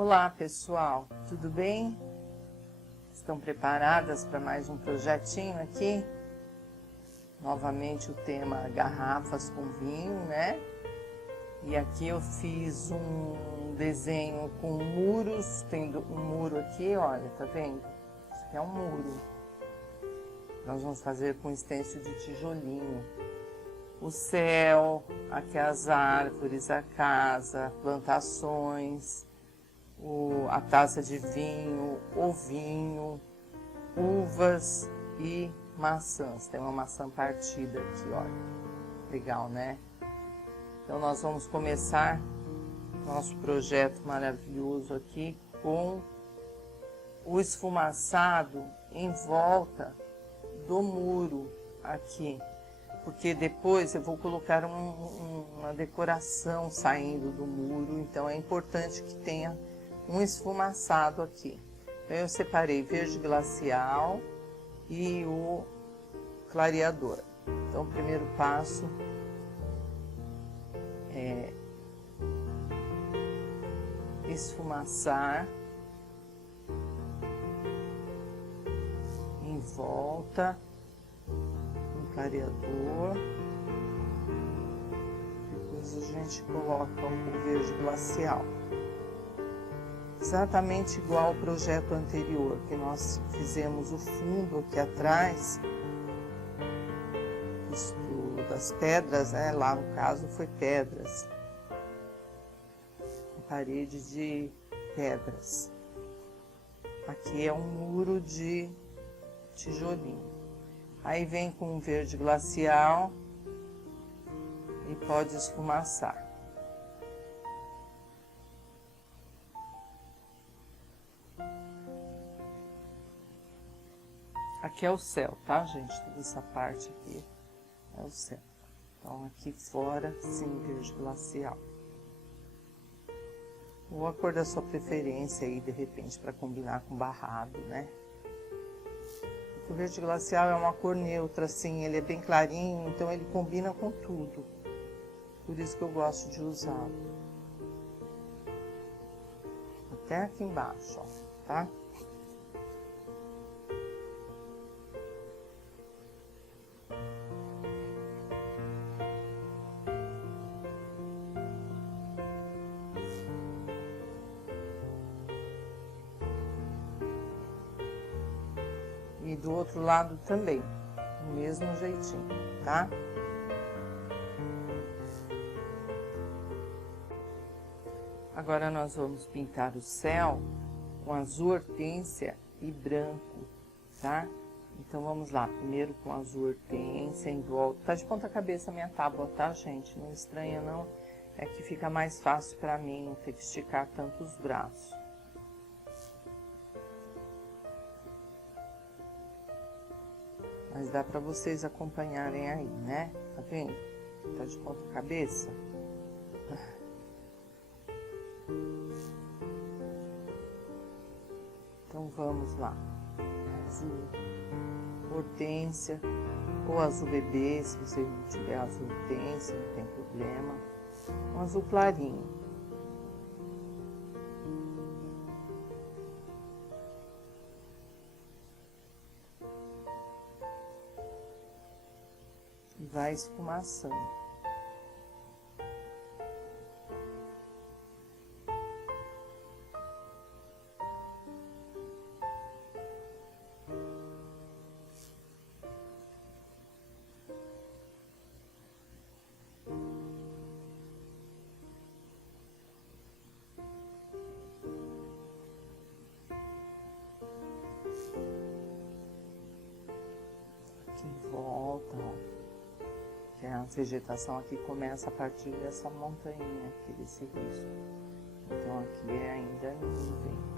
Olá pessoal, tudo bem? Estão preparadas para mais um projetinho aqui? Novamente o tema garrafas com vinho, né? E aqui eu fiz um desenho com muros, tem um muro aqui, olha, tá vendo? Isso aqui é um muro. Nós vamos fazer com stencil de tijolinho. O céu, aqui as árvores, a casa, plantações, a taça de vinho, o vinho, uvas e maçãs. Tem uma maçã partida aqui, olha. Legal, né? Então, nós vamos começar nosso projeto maravilhoso aqui com o esfumaçado em volta do muro aqui. Porque depois eu vou colocar uma decoração saindo do muro, então é importante que tenha um esfumaçado aqui. Então eu separei verde glacial e o clareador. Então o primeiro passo é esfumaçar em volta um clareador. Depois a gente coloca o verde glacial. Exatamente igual ao projeto anterior, que nós fizemos o fundo aqui atrás, das pedras, né? Lá no caso foi pedras, uma parede de pedras. Aqui é um muro de tijolinho. Aí vem com o verde glacial e pode esfumaçar. Aqui é o céu, tá, gente? Toda essa parte aqui é o céu. Então, aqui fora, sim, verde glacial. Ou a cor da sua preferência aí, de repente, para combinar com barrado, né? O verde glacial é uma cor neutra, assim, ele é bem clarinho, então ele combina com tudo. Por isso que eu gosto de usá-lo. Até aqui embaixo, ó, tá? E do outro lado também, do mesmo jeitinho, tá? Agora nós vamos pintar o céu com azul hortênsia e branco, tá? Então vamos lá, primeiro com azul hortênsia em volta. Tá de ponta cabeça a minha tábua, tá, gente? Não estranha não, é que fica mais fácil pra mim não ter que esticar tanto os braços. Mas dá pra vocês acompanharem aí, né? Tá vendo? Tá de ponta cabeça. Então vamos lá. Azul hortênsia ou azul bebê, se você não tiver azul hortênsia, não tem problema. Um azul clarinho. E vai esfumaçando. Aqui em volta, ó. Que a vegetação aqui começa a partir dessa montanha aqui, desse risco. Então aqui é ainda nuvem.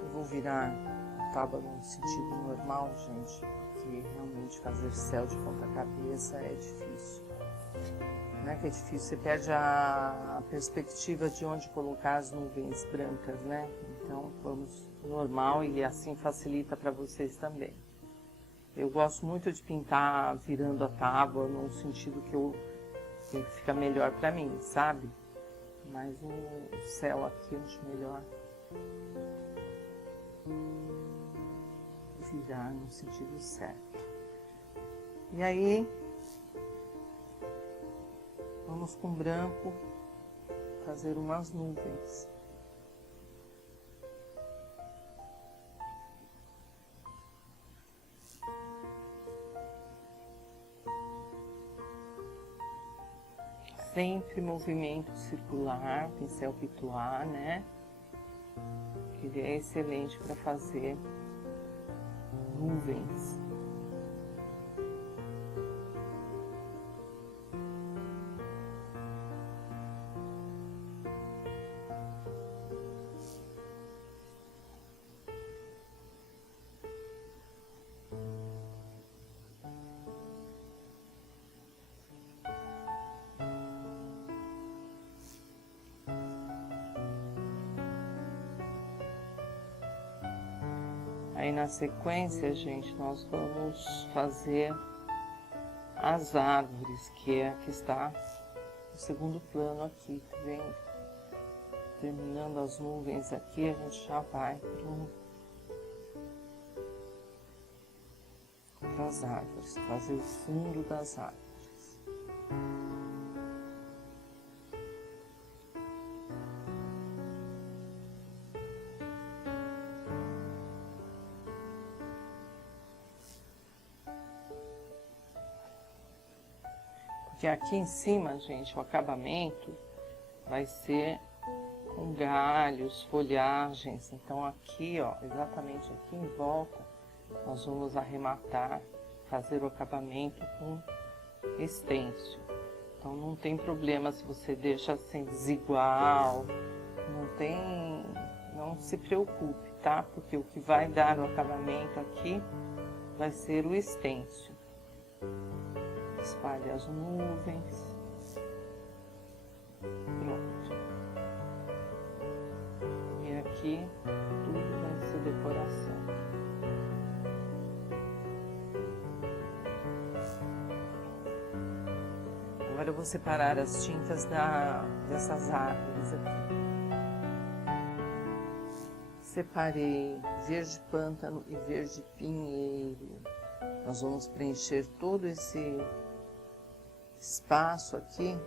Eu vou virar a tábua no sentido normal, gente, porque porque realmente fazer céu de ponta cabeça é difícil. Não é que é difícil, você perde a perspectiva de onde colocar as nuvens brancas, né? Então vamos normal e assim facilita para vocês também. Eu gosto muito de pintar virando a tábua, no sentido que fica melhor para mim, sabe? Mas o céu aqui eu acho melhor virar no sentido certo. E aí, vamos com branco fazer umas nuvens. Sempre movimento circular, pincel pituar, né? Que ele é excelente para fazer nuvens. Aí na sequência, gente, nós vamos fazer as árvores, que é a que está no segundo plano aqui, tá vendo? Terminando as nuvens aqui, a gente já vai para as árvores, fazer o fundo das árvores. Porque aqui em cima, gente, o acabamento vai ser com galhos, folhagens. Então aqui, ó, exatamente aqui em volta, nós vamos arrematar, fazer o acabamento com estêncil. Então não tem problema se você deixa assim desigual, não se preocupe, tá? Porque o que vai dar o acabamento aqui vai ser o estêncil. Espalhe as nuvens. Pronto. E aqui tudo vai ser decoração. Agora eu vou separar as tintas dessas árvores aqui. Separei verde pântano e verde pinheiro. Nós vamos preencher todo esse espaço aqui.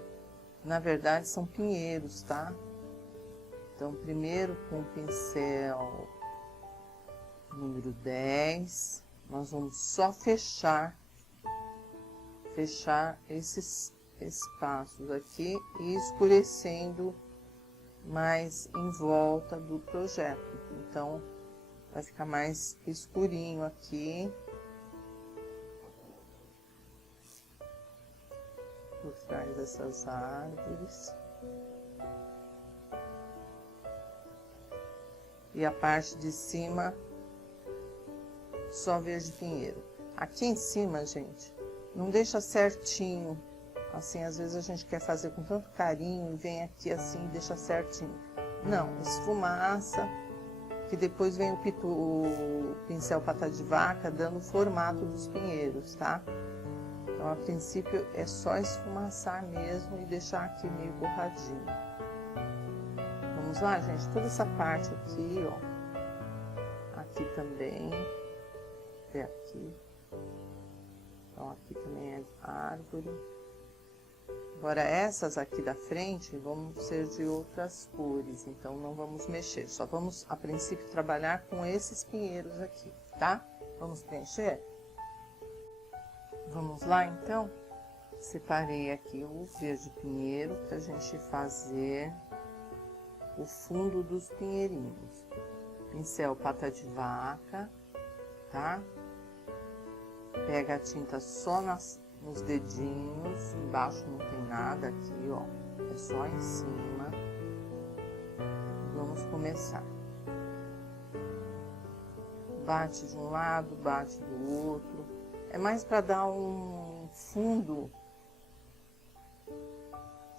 Na verdade são pinheiros, tá? Então primeiro com o pincel número 10, nós vamos só fechar esses espaços aqui e escurecendo mais em volta do projeto. Então vai ficar mais escurinho aqui. Por trás dessas árvores. E a parte de cima, só verde pinheiro. Aqui em cima, gente, não deixa certinho. Assim, às vezes a gente quer fazer com tanto carinho e vem aqui assim e deixa certinho. Não, esfumaça, que depois vem o pincel pata de vaca dando o formato dos pinheiros, tá? Então, a princípio, é só esfumaçar mesmo e deixar aqui meio borradinho. Vamos lá, gente? Toda essa parte aqui, ó. Aqui também. Até aqui. Então, aqui também é árvore. Agora, essas aqui da frente vão ser de outras cores. Então, não vamos mexer. Só vamos, a princípio, trabalhar com esses pinheiros aqui, tá? Vamos preencher? Vamos lá, então? Separei aqui o verde pinheiro para a gente fazer o fundo dos pinheirinhos. Pincel pata de vaca, tá? Pega a tinta só nos dedinhos, embaixo não tem nada aqui, ó. É só em cima. Vamos começar. Bate de um lado, bate do outro. é mais para dar um fundo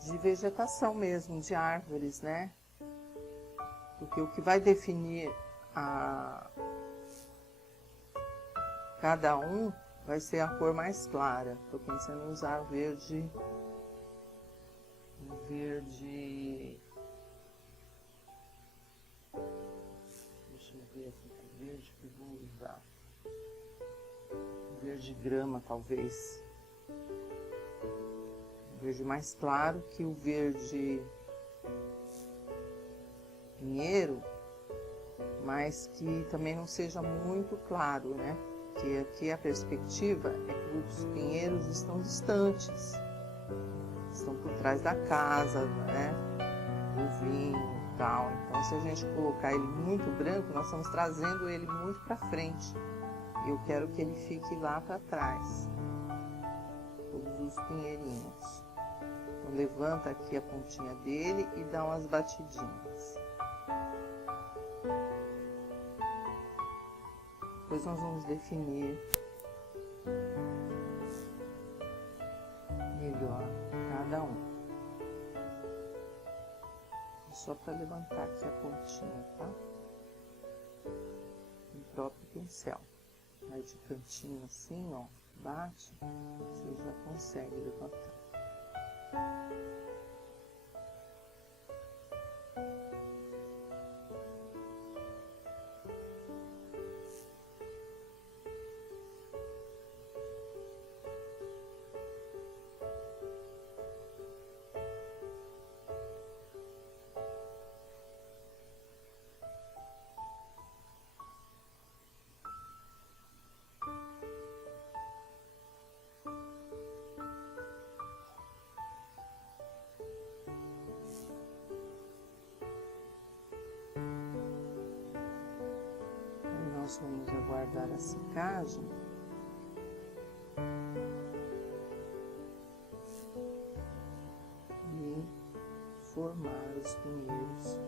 de vegetação mesmo, de árvores, né? Porque o que vai definir cada um vai ser a cor mais clara. Estou pensando em usar verde. Deixa eu ver aqui, que verde que eu vou usar. Verde grama, talvez. Verde mais claro que o verde pinheiro, mas que também não seja muito claro, né? Porque aqui a perspectiva é que os pinheiros estão distantes, estão por trás da casa, né? Do vinho e tal. Então, se a gente colocar ele muito branco, nós estamos trazendo ele muito para frente. E eu quero que ele fique lá para trás, todos os pinheirinhos. Então, levanta aqui a pontinha dele e dá umas batidinhas. Depois nós vamos definir melhor cada um. Só para levantar aqui a pontinha, tá? No próprio pincel. Aí de cantinho assim, ó, bate, você já consegue levantar. Nós vamos aguardar a secagem. E formar os pinheiros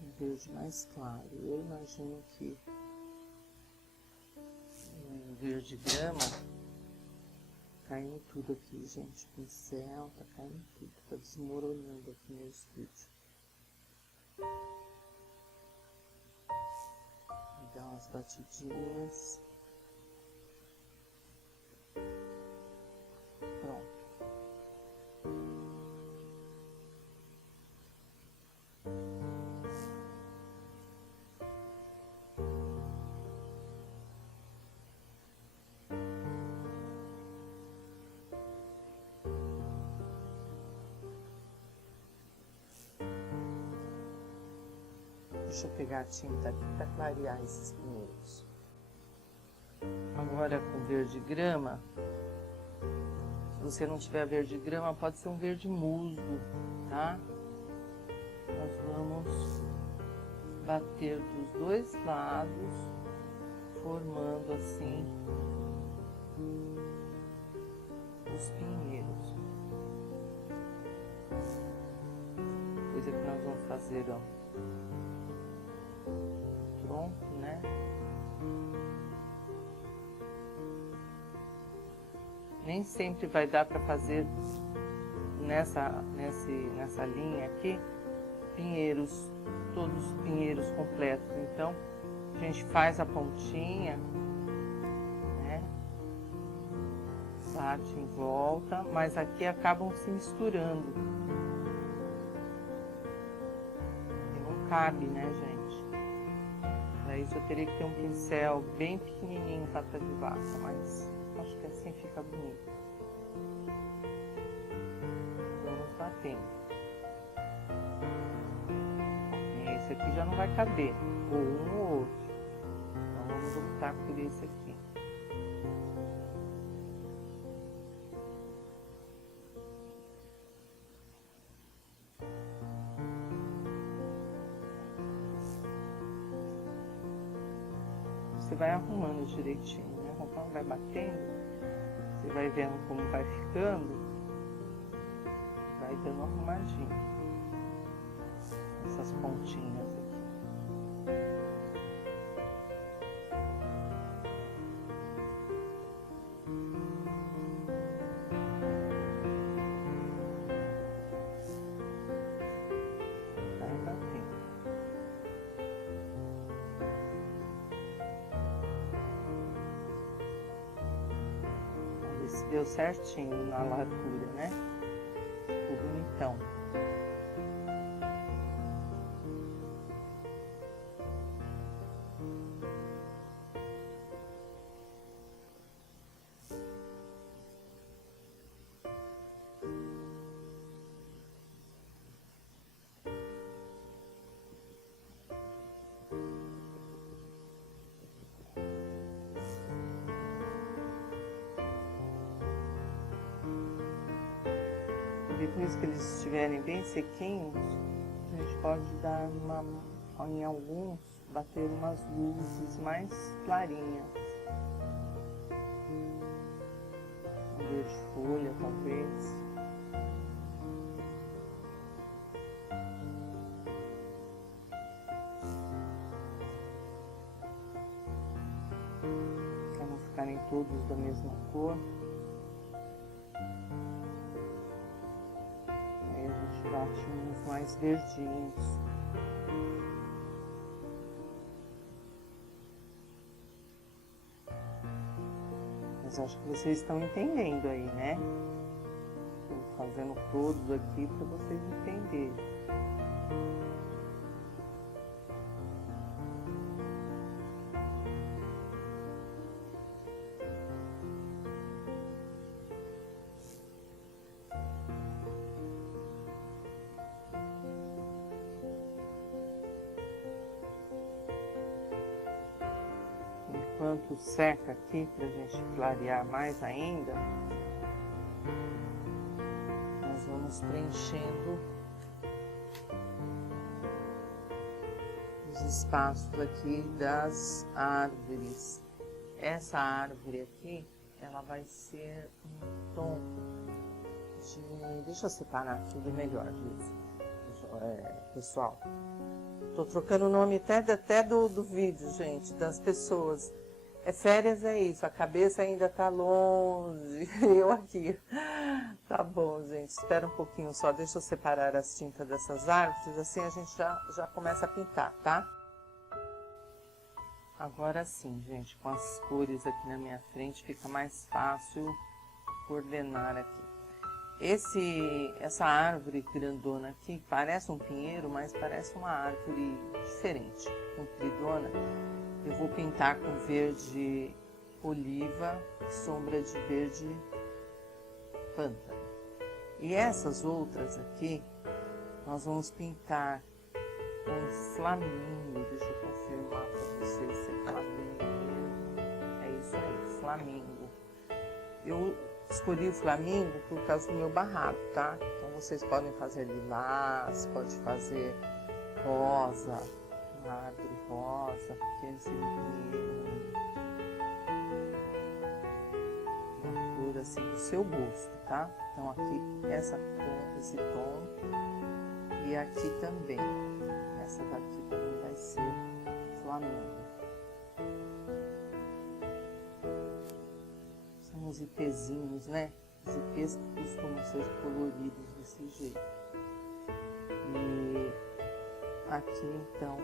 em verde mais claro. Eu imagino que em verde grama, caindo tudo aqui, gente. O pincel tá caindo tudo, tá desmoronando aqui no estúdio. Dá umas batidinhas. Pronto. Deixa eu pegar a tinta aqui para clarear esses pinheiros. Agora com verde grama, se você não tiver verde grama, pode ser um verde musgo, tá? Nós vamos bater dos dois lados, formando assim os pinheiros. Coisa que nós vamos fazer, ó. Tronco, né? Nem sempre vai dar para fazer nessa linha aqui pinheiros, todos os pinheiros completos. Então a gente faz a pontinha, né? Bate em volta, mas aqui acabam se misturando. E não cabe, né, gente? Para isso eu teria que ter um pincel bem pequenininho para de vaca, mas acho que assim fica bonito. Vamos batendo. Esse aqui já não vai caber, ou um ou outro. Então vamos optar por esse aqui. Você vai arrumando direitinho, né? Conforme vai batendo, você vai vendo como vai ficando, vai dando arrumadinho essas pontinhas aqui. deu certinho na largura, né? Ficou bonitão. Depois que eles estiverem bem sequinhos, a gente pode dar em alguns, bater umas luzes mais clarinhas. Um verde folha, talvez. Para não ficarem todos da mesma cor. Bate uns mais verdinhos. Mas acho que vocês estão entendendo aí, né? Estou fazendo todos aqui para vocês entenderem. Enquanto seca aqui, para a gente clarear mais ainda, nós vamos preenchendo os espaços aqui das árvores. Essa árvore aqui, ela vai ser um tom de... Deixa eu separar tudo melhor, pessoal. Tô trocando o nome até do vídeo, gente, das pessoas. Férias é isso, a cabeça ainda tá longe, eu aqui. Tá bom, gente, espera um pouquinho só, deixa eu separar as tintas dessas árvores, assim a gente já começa a pintar, tá? Agora sim, gente, com as cores aqui na minha frente, fica mais fácil coordenar aqui. Essa árvore grandona aqui parece um pinheiro, mas parece uma árvore diferente, compridona. Eu vou pintar com verde oliva e sombra de verde pântano. E essas outras aqui, nós vamos pintar com flamingo. Deixa eu confirmar para vocês se é flamingo mesmo. É isso aí, flamingo. Eu escolhi o flamingo por causa do meu barraco, tá? Então vocês podem fazer lilás, pode fazer rosa, uma árvore rosa, pequeno vermelho, uma cor assim do seu gosto, tá? Então aqui esse tom e aqui também, essa daqui também vai ser flamingo. São os ipêzinhos, né? Os ipês que costumam ser coloridos desse jeito. E aqui então,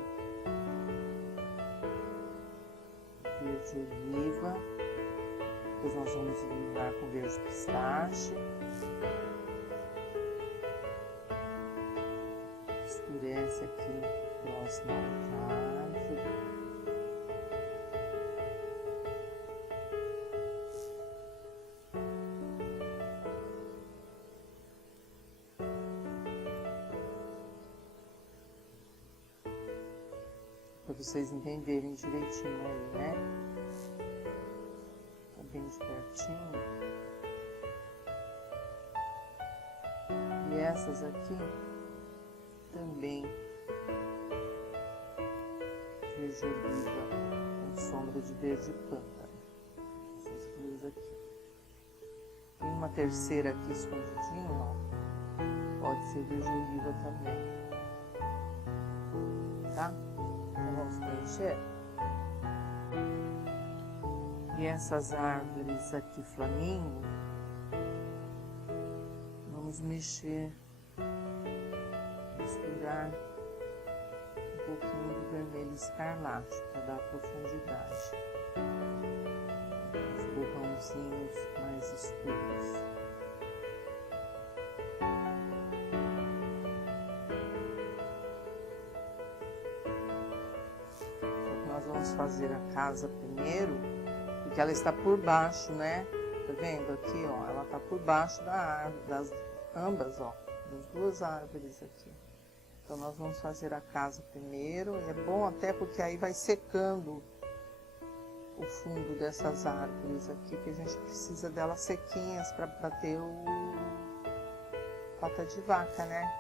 verde oliva, depois nós vamos iluminar com verde pistache, escurece aqui próximo à árvore, para vocês entenderem direitinho aí, né? Tá bem de pertinho. E essas aqui também verde oliva com sombra de verde pântano. Essas duas aqui. E uma terceira aqui escondidinha, ó. Pode ser verde oliva também. Tá? Então vamos preencher. E essas árvores aqui, flamingo, vamos mexer, misturar um pouquinho do vermelho escarlate para dar profundidade. Os borrões tonzinhos mais escuros. Nós vamos fazer a casa primeiro, porque ela está por baixo, né? Tá vendo aqui, ó? Ela tá por baixo da árvore, das ambas, ó, das duas árvores aqui. Então nós vamos fazer a casa primeiro, e é bom até porque aí vai secando o fundo dessas árvores aqui, que a gente precisa delas sequinhas para bater o pata de vaca, né?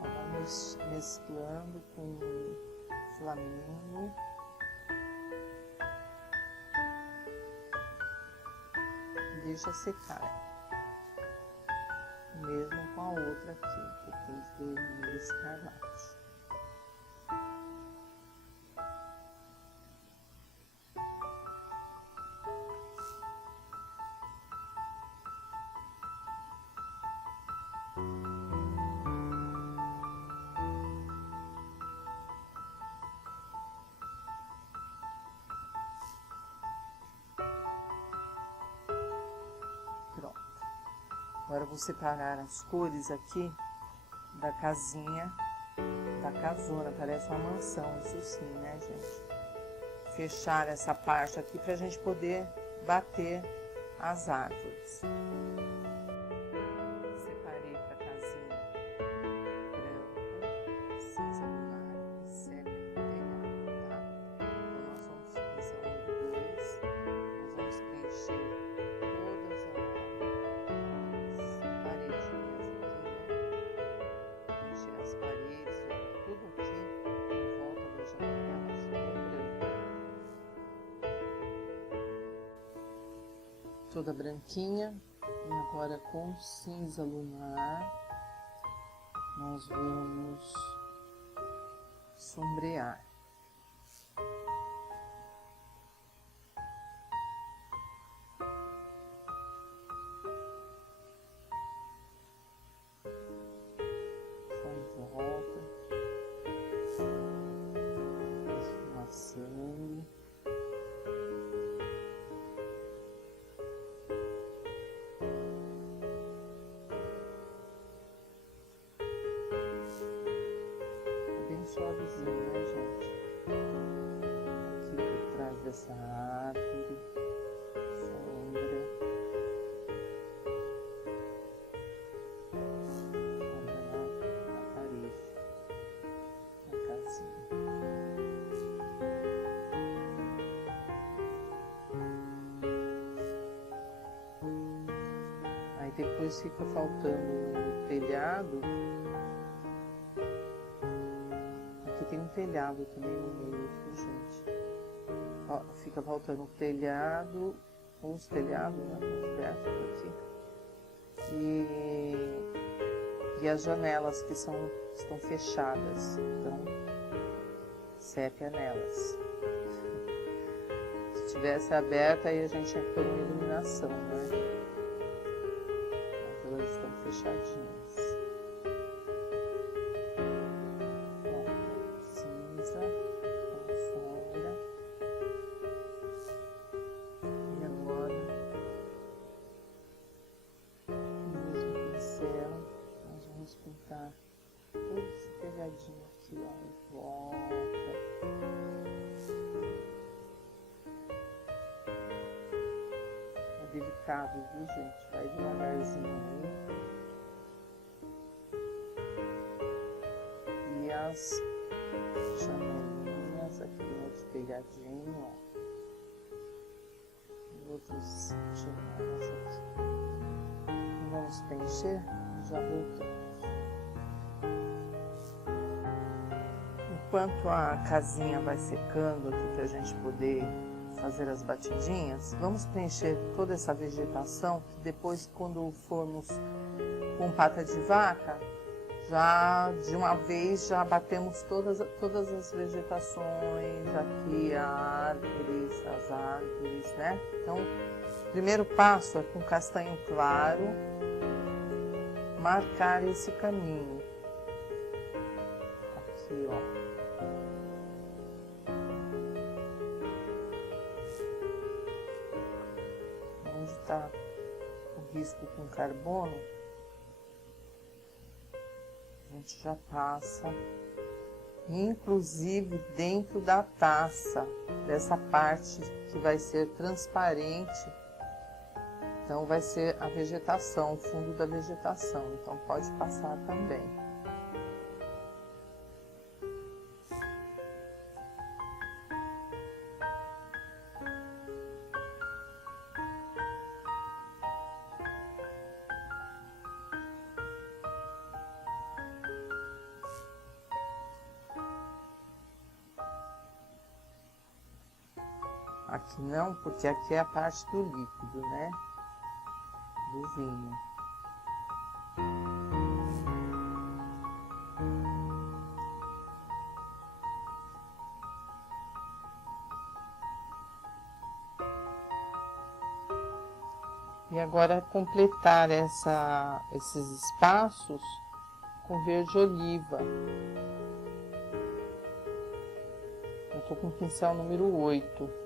Ó, vamos mesclando com flamingo. Deixa secar. Mesmo com a outra aqui, que tem vermelho escarlate. Agora eu vou separar as cores aqui da casinha, da casona, parece uma mansão, isso sim, né, gente? Fechar essa parte aqui pra gente poder bater as árvores. Separei pra casinha branco, cinza lunar e seca no telhado, tá? Então nós vamos fazer um, dois, nós vamos preencher todas as as paredes, olha, tudo aqui em volta das janelas com branco. Toda branquinha. E agora com cinza lunar nós vamos sombrear. Esfumaçando. É bem suavezinho, né, gente? Aqui por trás dessa árvore, sombra. Na parede, na casinha. Aí depois fica faltando o telhado. Aqui tem um telhado também no meio, viu, gente? Ó, fica faltando o telhado, os telhados, né? Os versos aqui. E as janelas que estão fechadas. Então, sépia nelas. Se tivesse aberta, aí a gente tinha que pôr uma iluminação, né? Mas elas estão fechadinhas. Ó, cinza, com sombra. E agora, com o mesmo pincel, nós vamos pintar todo esse telhadinho aqui, ó, em volta. Delicado, viu, gente? Vai devagarzinho aí. E as janelinhas aqui no outro telhadinho, ó. E outras janelas aqui. Vamos preencher? Já voltamos. Enquanto a casinha vai secando aqui pra gente poder fazer as batidinhas, vamos preencher toda essa vegetação, que depois, quando formos com pata de vaca, já de uma vez já batemos todas as vegetações aqui, as árvores, né? Então, o primeiro passo é com castanho claro marcar esse caminho. Aqui, ó. tá o risco com carbono, a gente já passa, inclusive dentro da taça, dessa parte que vai ser transparente. Então vai ser a vegetação, o fundo da vegetação, então pode passar também. Aqui não, porque aqui é a parte do líquido, né? Do vinho. E agora completar esses espaços com verde oliva. Eu tô com o pincel número 8.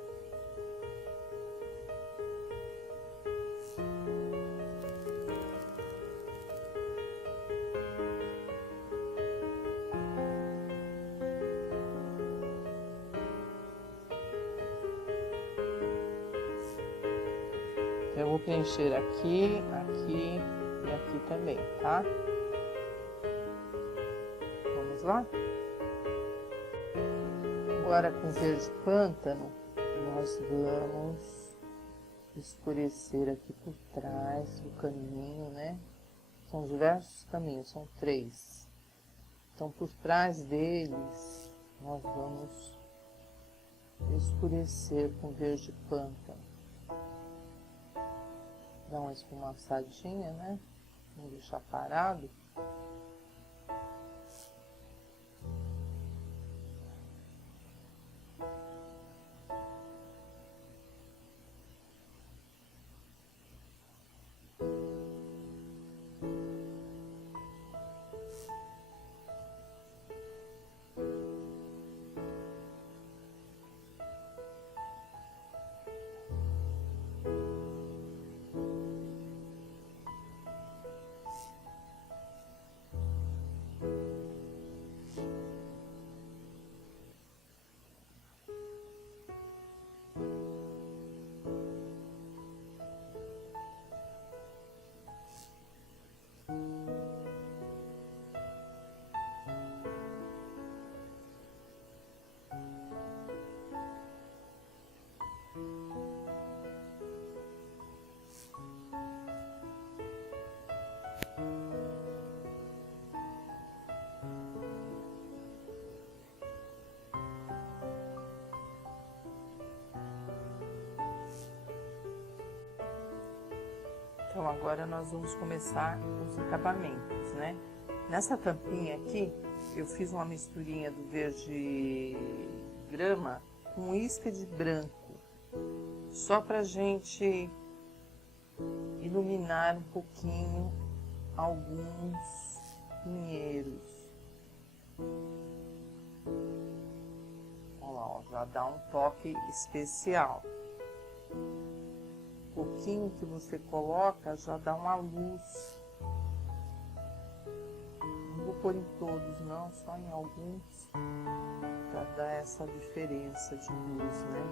Eu vou preencher aqui, aqui e aqui também, tá? Vamos lá? Agora com verde pântano, nós vamos escurecer aqui por trás do caminho, né? São diversos caminhos, são 3. Então, por trás deles, nós vamos escurecer com verde pântano. Dá uma esfumaçadinha, né? Não deixar parado. Então, agora nós vamos começar os acabamentos, né? Nessa tampinha aqui, eu fiz uma misturinha do verde grama com isca de branco, só pra gente iluminar um pouquinho alguns pinheiros. Olha lá, ó, já dá um toque especial. O pouquinho que você coloca já dá uma luz. Não vou pôr em todos não, só em alguns, para dar essa diferença de luz, né?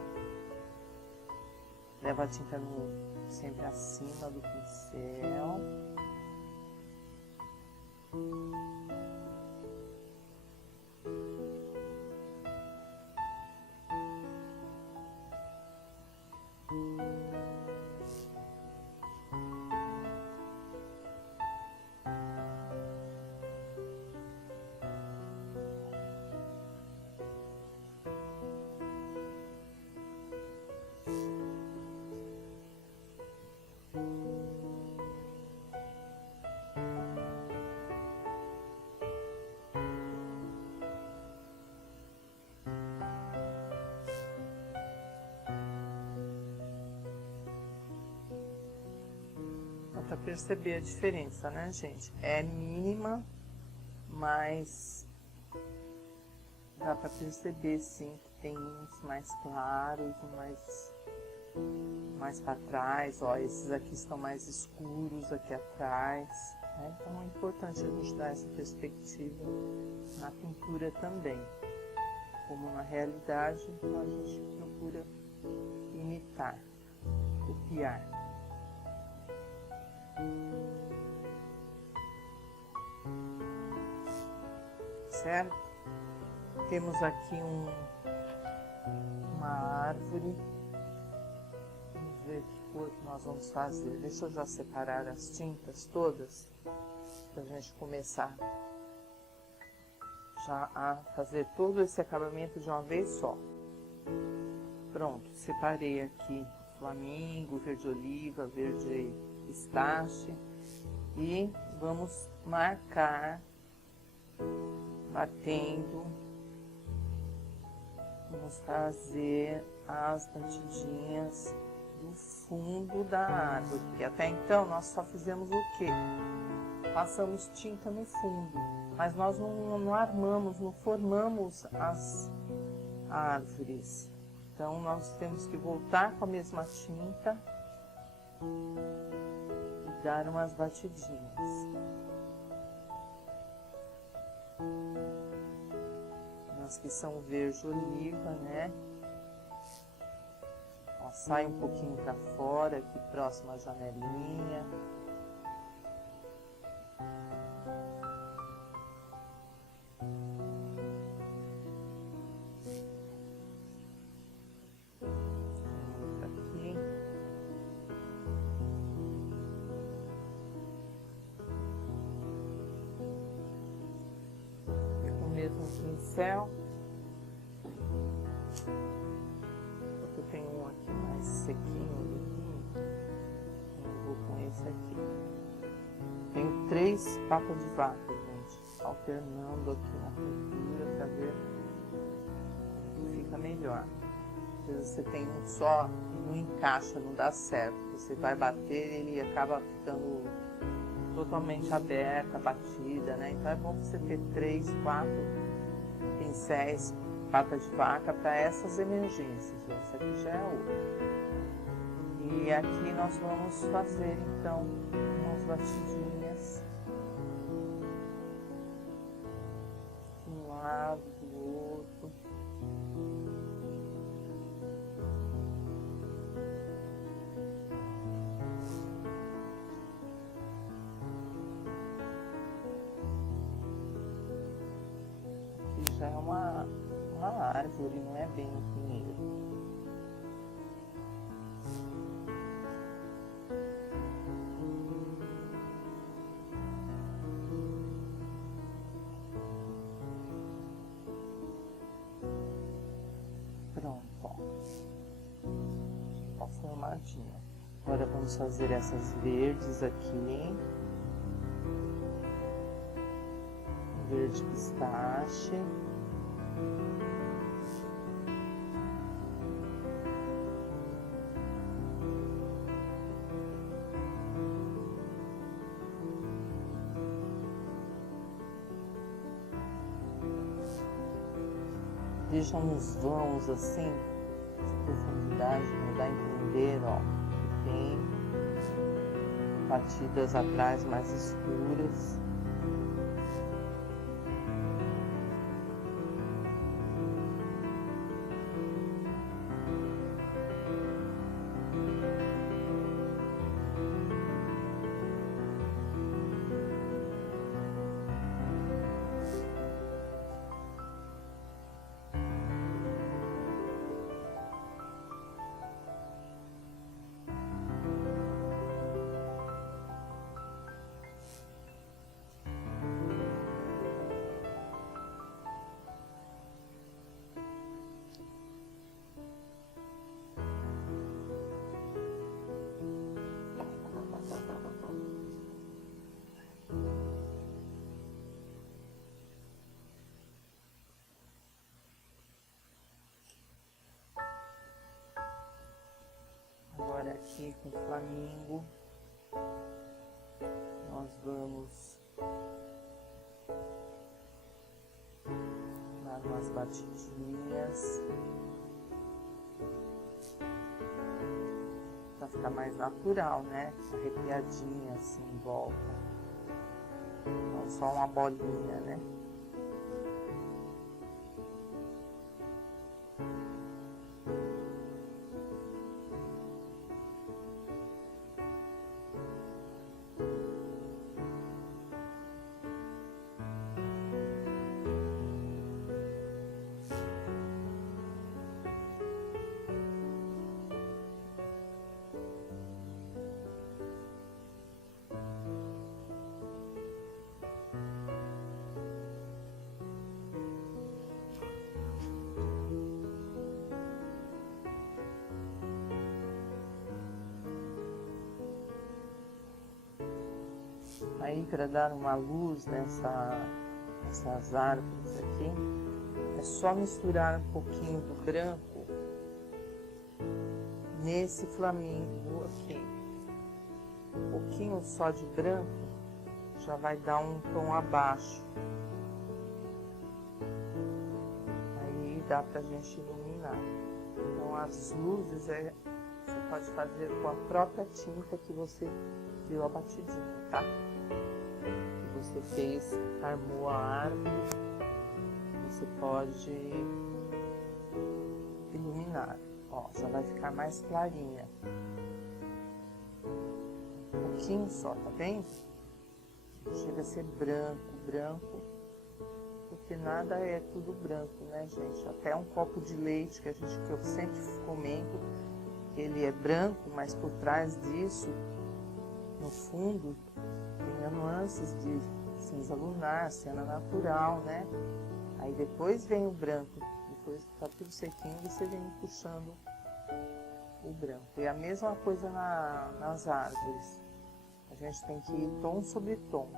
Leva a tinta sempre acima do pincel. Para perceber a diferença, né, gente? É mínima, mas dá para perceber, sim, que tem uns mais claros, mais mais para trás, ó, esses aqui estão mais escuros aqui atrás, né? Então é importante a gente dar essa perspectiva na pintura também. Como na realidade a gente procura imitar, copiar. Certo? Temos aqui uma árvore. Vamos ver que cor que nós vamos fazer. Deixa eu já separar as tintas todas para a gente começar já a fazer todo esse acabamento de uma vez só. Pronto, separei aqui flamingo, verde oliva, verde pistache e vamos marcar batendo. Vamos fazer as batidinhas do fundo da árvore, porque até então nós só fizemos o quê? Passamos tinta no fundo, mas nós não armamos, não formamos as árvores. Então nós temos que voltar com a mesma tinta e dar umas batidinhas. As que são verde oliva, né? Ó, sai um pouquinho para fora, aqui próximo à janelinha. Outra aqui. E com o mesmo pincel. Eu tenho um aqui mais sequinho, limpinho. Eu vou com esse aqui. Tenho 3 papas de vaca, gente, alternando aqui na pintura para ver que fica melhor. Às vezes você tem um só e não encaixa, não dá certo. Você vai bater, ele acaba ficando totalmente aberta, batida, né? Então é bom você ter 3, 4 pincéis, patas de vaca para essas emergências. Essa aqui já é outra. E aqui nós vamos fazer então umas batidinhas de um lado, do outro. Aqui já é uma árvore, não é bem um pinheiro. Pronto, ó, formadinho. Agora vamos fazer essas verdes aqui. Verde pistache. Deixa uns vãos assim, de profundidade, para dar a entender, ó, que tem batidas atrás mais escuras. Agora aqui com o flamingo, nós vamos dar umas batidinhas. ficar mais natural, né? Arrepiadinha assim em volta. Não só uma bolinha, né? Aí, para dar uma luz nessas árvores aqui, é só misturar um pouquinho do branco nesse flamingo aqui. Um pouquinho só de branco já vai dar um tom abaixo. Aí dá pra gente iluminar. Então as luzes você pode fazer com a própria tinta que você deu a batidinha, tá? Que você fez, armou a árvore, você pode iluminar. Ó, já vai ficar mais clarinha. Um pouquinho só, tá vendo? Chega a ser branco, porque nada é tudo branco, né, gente? Até um copo de leite que eu sempre comento, que ele é branco, mas por trás disso, no fundo, tem nuances de cinza lunar, cena natural, né? Aí depois vem o branco, depois que tá tudo sequinho, você vem puxando o branco. E a mesma coisa nas árvores. A gente tem que ir tom sobre tom.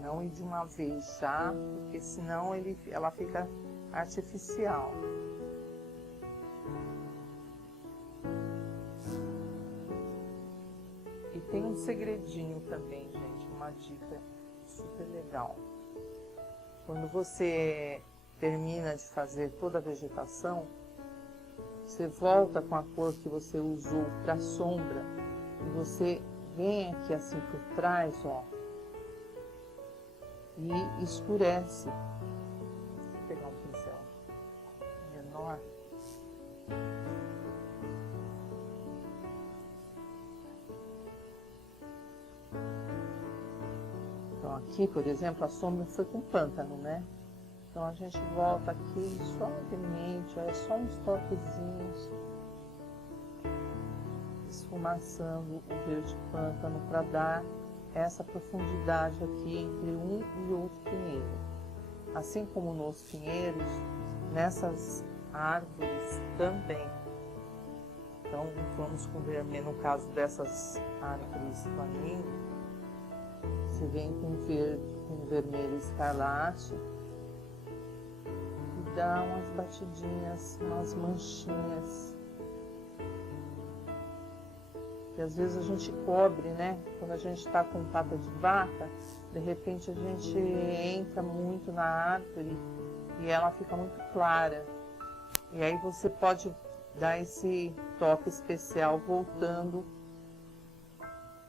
Não ir de uma vez já, porque senão ela fica artificial. E tem um segredinho também, gente, uma dica super legal. Quando você termina de fazer toda a vegetação, você volta com a cor que você usou para a sombra e você vem aqui assim por trás, ó, e escurece. Vou pegar um pincel menor. Então aqui, por exemplo, a sombra foi com pântano, né? Então a gente volta aqui suavemente, é só uns toquezinhos, esfumaçando o verde pântano para dar essa profundidade aqui entre um e outro pinheiro. Assim como nos pinheiros, nessas árvores também. Então vamos com vermelho, no caso dessas árvores flamingo, você vem com verde, com vermelho escarlate e dá umas batidinhas, umas manchinhas. E às vezes a gente cobre, né? Quando a gente está com pata de vaca, de repente a gente entra muito na árvore e ela fica muito clara. E aí você pode dar esse toque especial voltando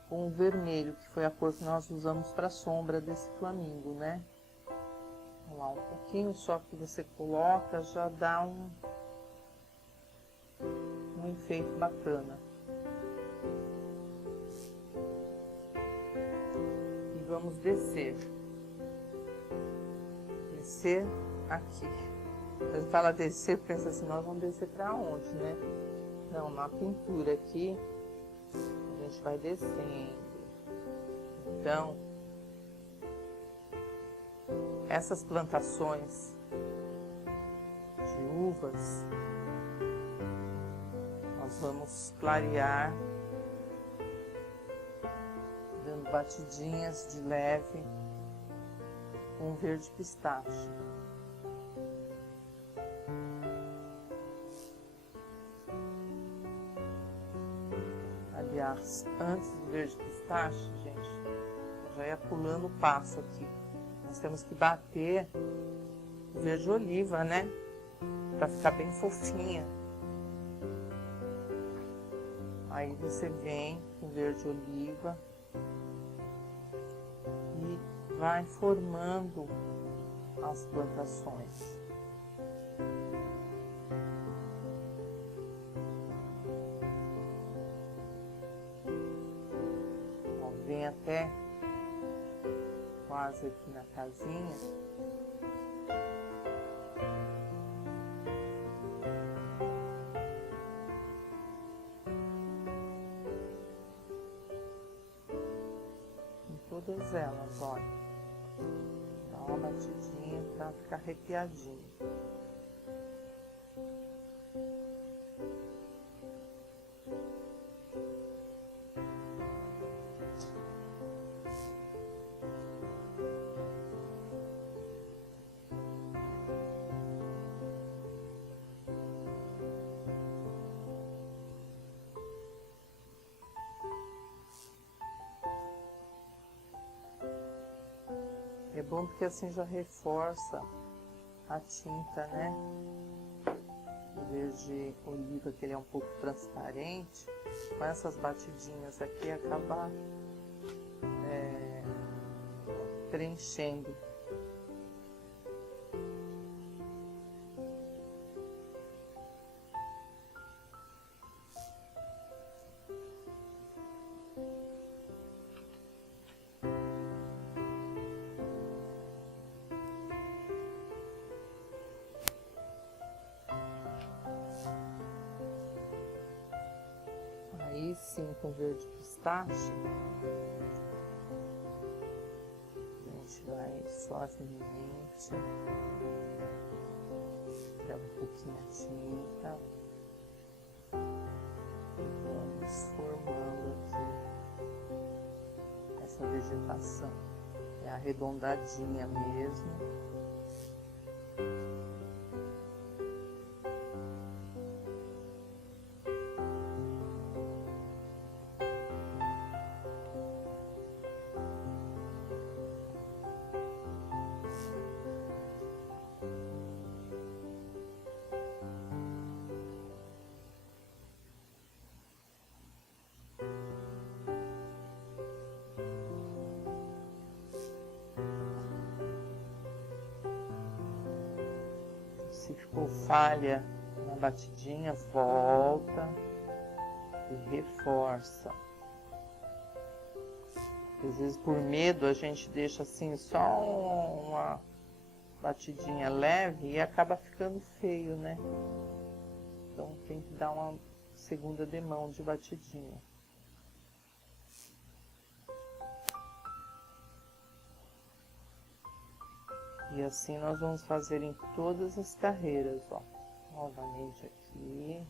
com o vermelho, que foi a cor que nós usamos para a sombra desse flamingo, né? Olha lá, um pouquinho só que você coloca já dá um efeito bacana. E vamos descer. Descer aqui. A gente fala descer, pensa assim, nós vamos descer para onde, né? Não, na pintura aqui, a gente vai descendo. Então, essas plantações de uvas, nós vamos clarear, dando batidinhas de leve com verde pistache. Aliás, antes do verde pistache, gente, eu já ia pulando o passo aqui. Nós temos que bater o verde oliva, né? Pra ficar bem fofinha. Aí você vem com verde oliva e vai formando as plantações. Ó, vem até quase aqui na casinha. Em todas elas, olha. Dá uma batidinha para ficar arrepiadinho. É bom porque assim já reforça a tinta, né? O verde oliva, que ele é um pouco transparente, com essas batidinhas aqui acaba preenchendo. Aí sim, com verde pistache, a gente vai suavemente, pega um pouquinho a tinta e vamos formando aqui essa vegetação. É arredondadinha mesmo. Se ficou falha na batidinha, volta e reforça. Às vezes por medo a gente deixa assim só uma batidinha leve e acaba ficando feio, né? Então tem que dar uma segunda demão de batidinha. E assim nós vamos fazer em todas as carreiras, ó. Novamente aqui.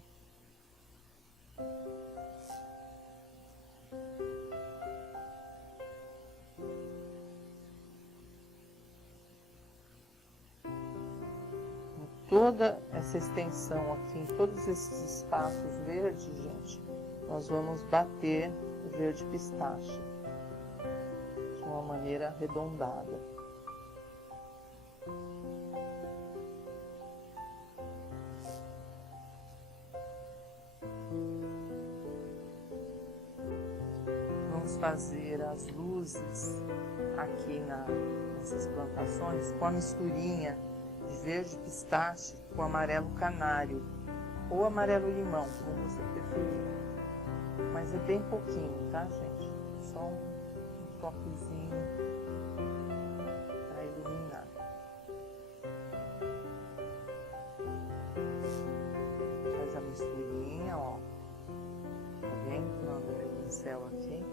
Em toda essa extensão aqui, em todos esses espaços verdes, gente, nós vamos bater o verde pistache de uma maneira arredondada. Vamos fazer as luzes aqui nessas plantações com a misturinha de verde pistache com amarelo canário ou amarelo limão, como você preferir. Mas é bem pouquinho, tá, gente? Só um toquezinho para iluminar. Faz a misturinha, ó. Tá vendo? Manda o pincel aqui.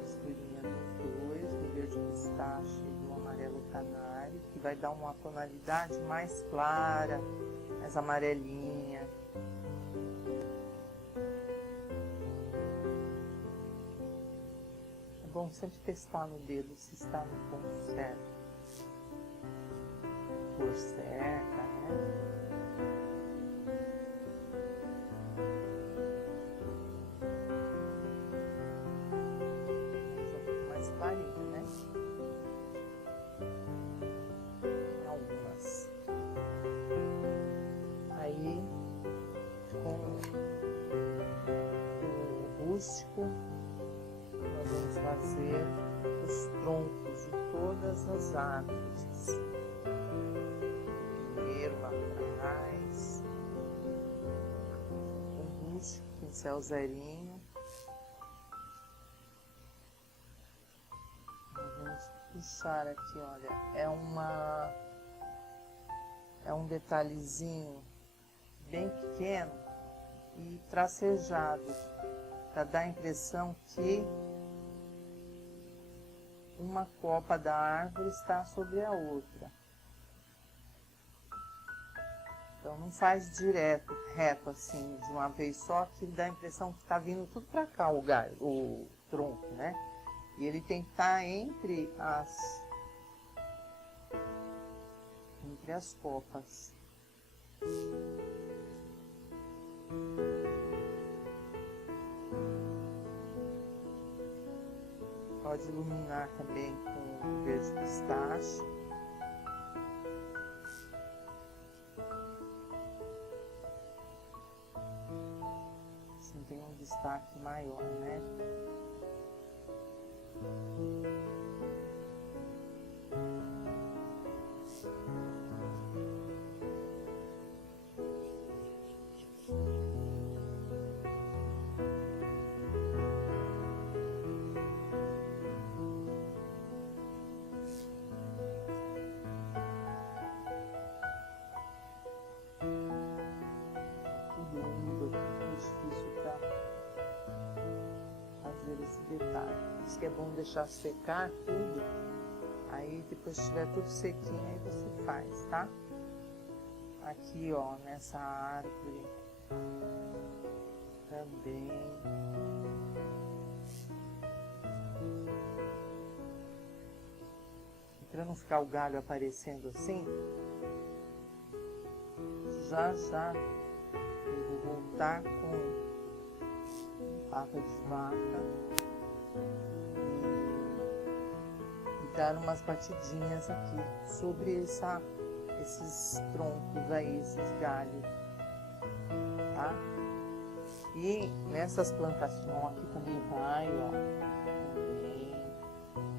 Misturinha dos dois, do verde pistache e do amarelo canário, que vai dar uma tonalidade mais clara, mais amarelinha. É bom sempre testar no dedo se está no ponto certo. Cor certa, né? Clarinha, né? Algumas. Aí, com as árvores. Primeiro lá atrás, com rústico, pincel zerinho. Vamos puxar aqui, olha, é um detalhezinho bem pequeno e tracejado, para dar a impressão que uma copa da árvore está sobre a outra. Então não faz direto, reto assim, de uma vez só, que dá a impressão que está vindo tudo para cá o galho, o tronco, né? E ele tem que estar entre as copas. Pode iluminar também com verde pistache. Assim tem um destaque maior, né? Difícil para fazer esse detalhe. Por isso que é bom deixar secar tudo. Aí depois que estiver tudo sequinho, aí você faz, tá? Aqui, ó, nessa árvore também. E para não ficar o galho aparecendo assim, já eu vou voltar com pata de vaca e dar umas batidinhas aqui sobre esses troncos aí, esses galhos, tá? E nessas plantações aqui também vai, ó, também,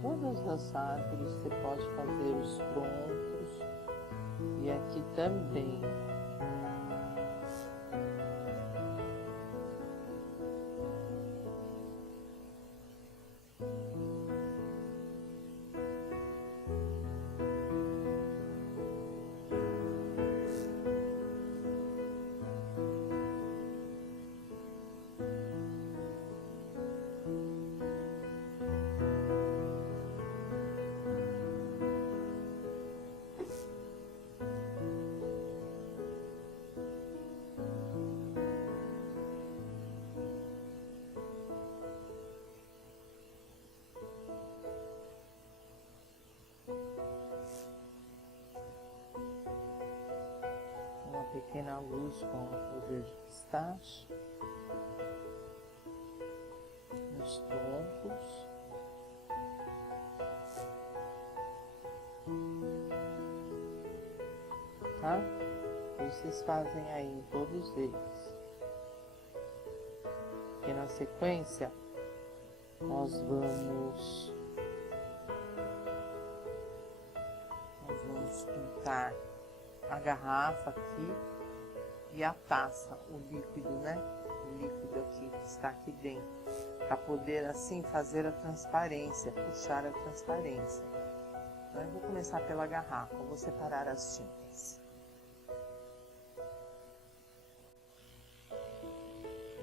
todas as árvores você pode fazer os troncos e aqui também. Pequena luz com o verde pistache nos troncos. Tá? Vocês fazem aí em todos eles. E na sequência nós vamos pintar a garrafa aqui e a taça, o líquido, né? O líquido aqui que está aqui dentro, para poder assim fazer a transparência, puxar a transparência. Então eu vou começar pela garrafa, vou separar as tintas.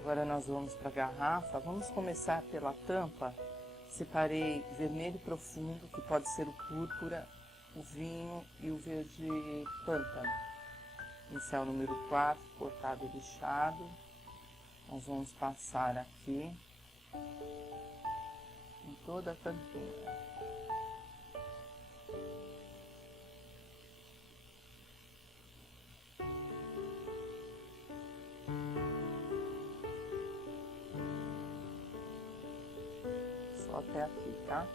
Agora nós vamos para a garrafa, vamos começar pela tampa. Separei vermelho profundo, que pode ser o púrpura, o vinho e o verde pântano. Pincel número 4, cortado e lixado. Nós vamos passar aqui em toda a tampinha. Só até aqui, tá?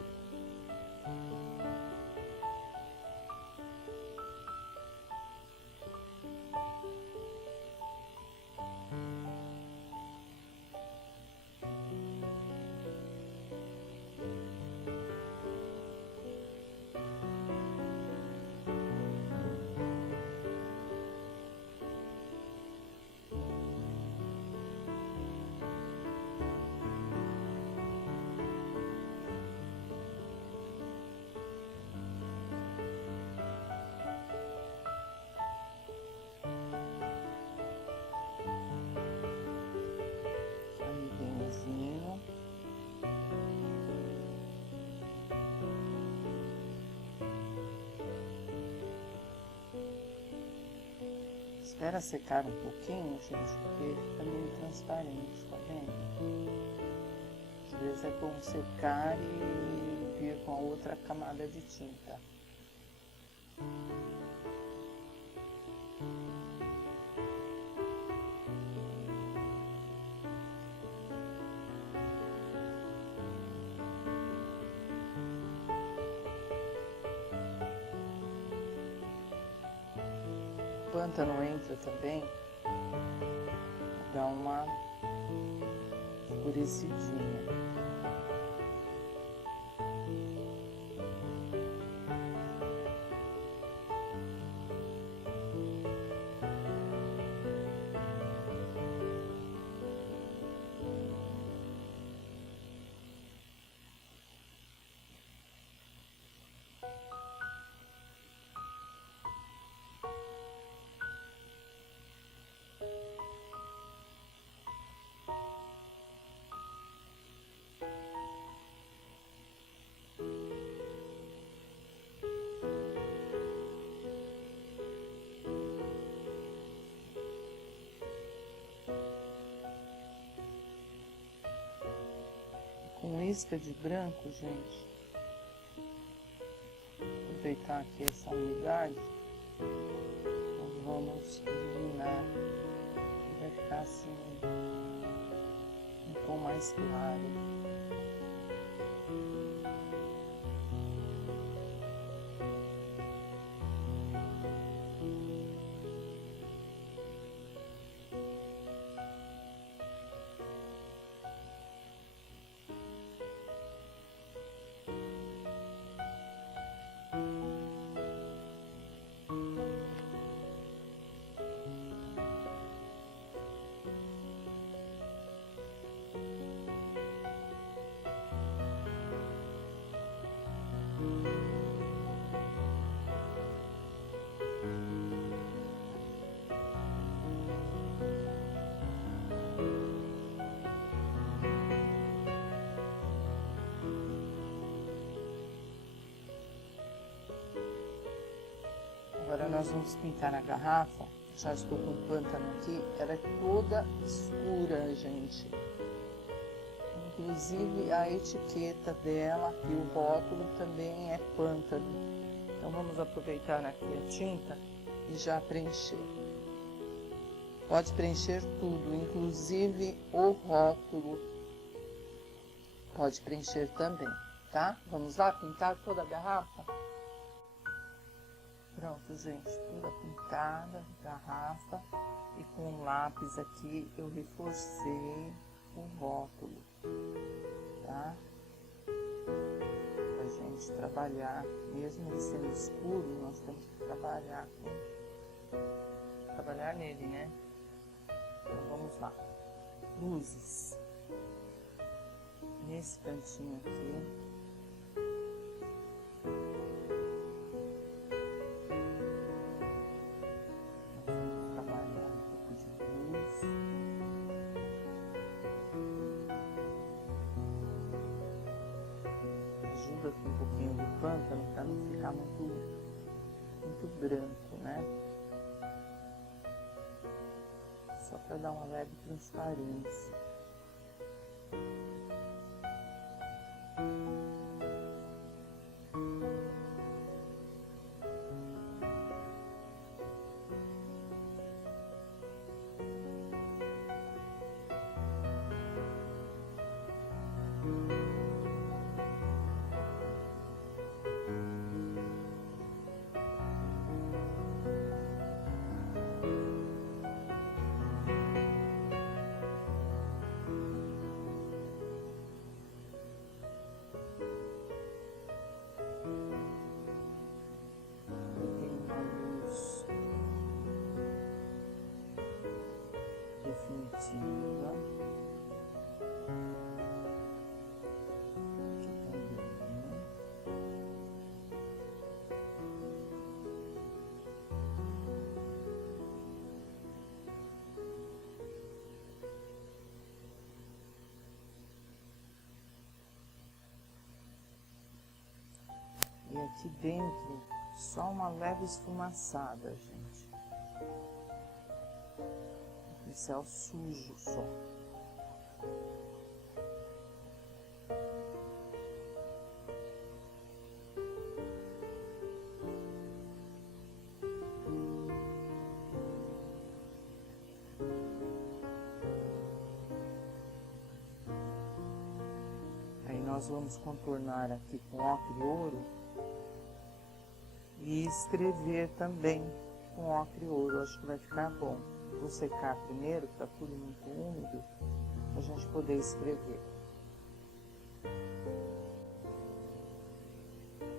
Espera secar um pouquinho, gente, porque fica meio transparente, tá vendo? Às vezes é bom secar e vir com a outra camada de tinta. O pântano entra também, dá uma escurecidinha. Com isca de branco, gente, aproveitar aqui essa umidade, nós vamos iluminar, vai ficar assim um tom mais claro. Agora nós vamos pintar a garrafa. Já estou com o pântano aqui, ela é toda escura, gente. Inclusive a etiqueta dela e o rótulo também é pântano. Então vamos aproveitar aqui a tinta e já preencher. Pode preencher tudo, inclusive o rótulo. Pode preencher também, tá? Vamos lá pintar toda a garrafa? Pronto, gente, toda pintada, garrafa, e com o lápis aqui eu reforcei o rótulo, tá? Pra gente trabalhar, mesmo ele sendo escuro, nós temos que trabalhar nele, né? Então vamos lá. Luzes. Nesse cantinho aqui. Ajuda com um pouquinho do pântano para não ficar muito branco, né? Só para dar uma leve transparência. Definitiva. Aqui também. E aqui dentro, só uma leve esfumaçada, gente. pincel sujo só. Aí nós vamos contornar aqui com ocre e ouro e escrever também com ocre e ouro. Acho que vai ficar bom. Vou secar primeiro, que tá tudo muito úmido, pra gente poder escrever.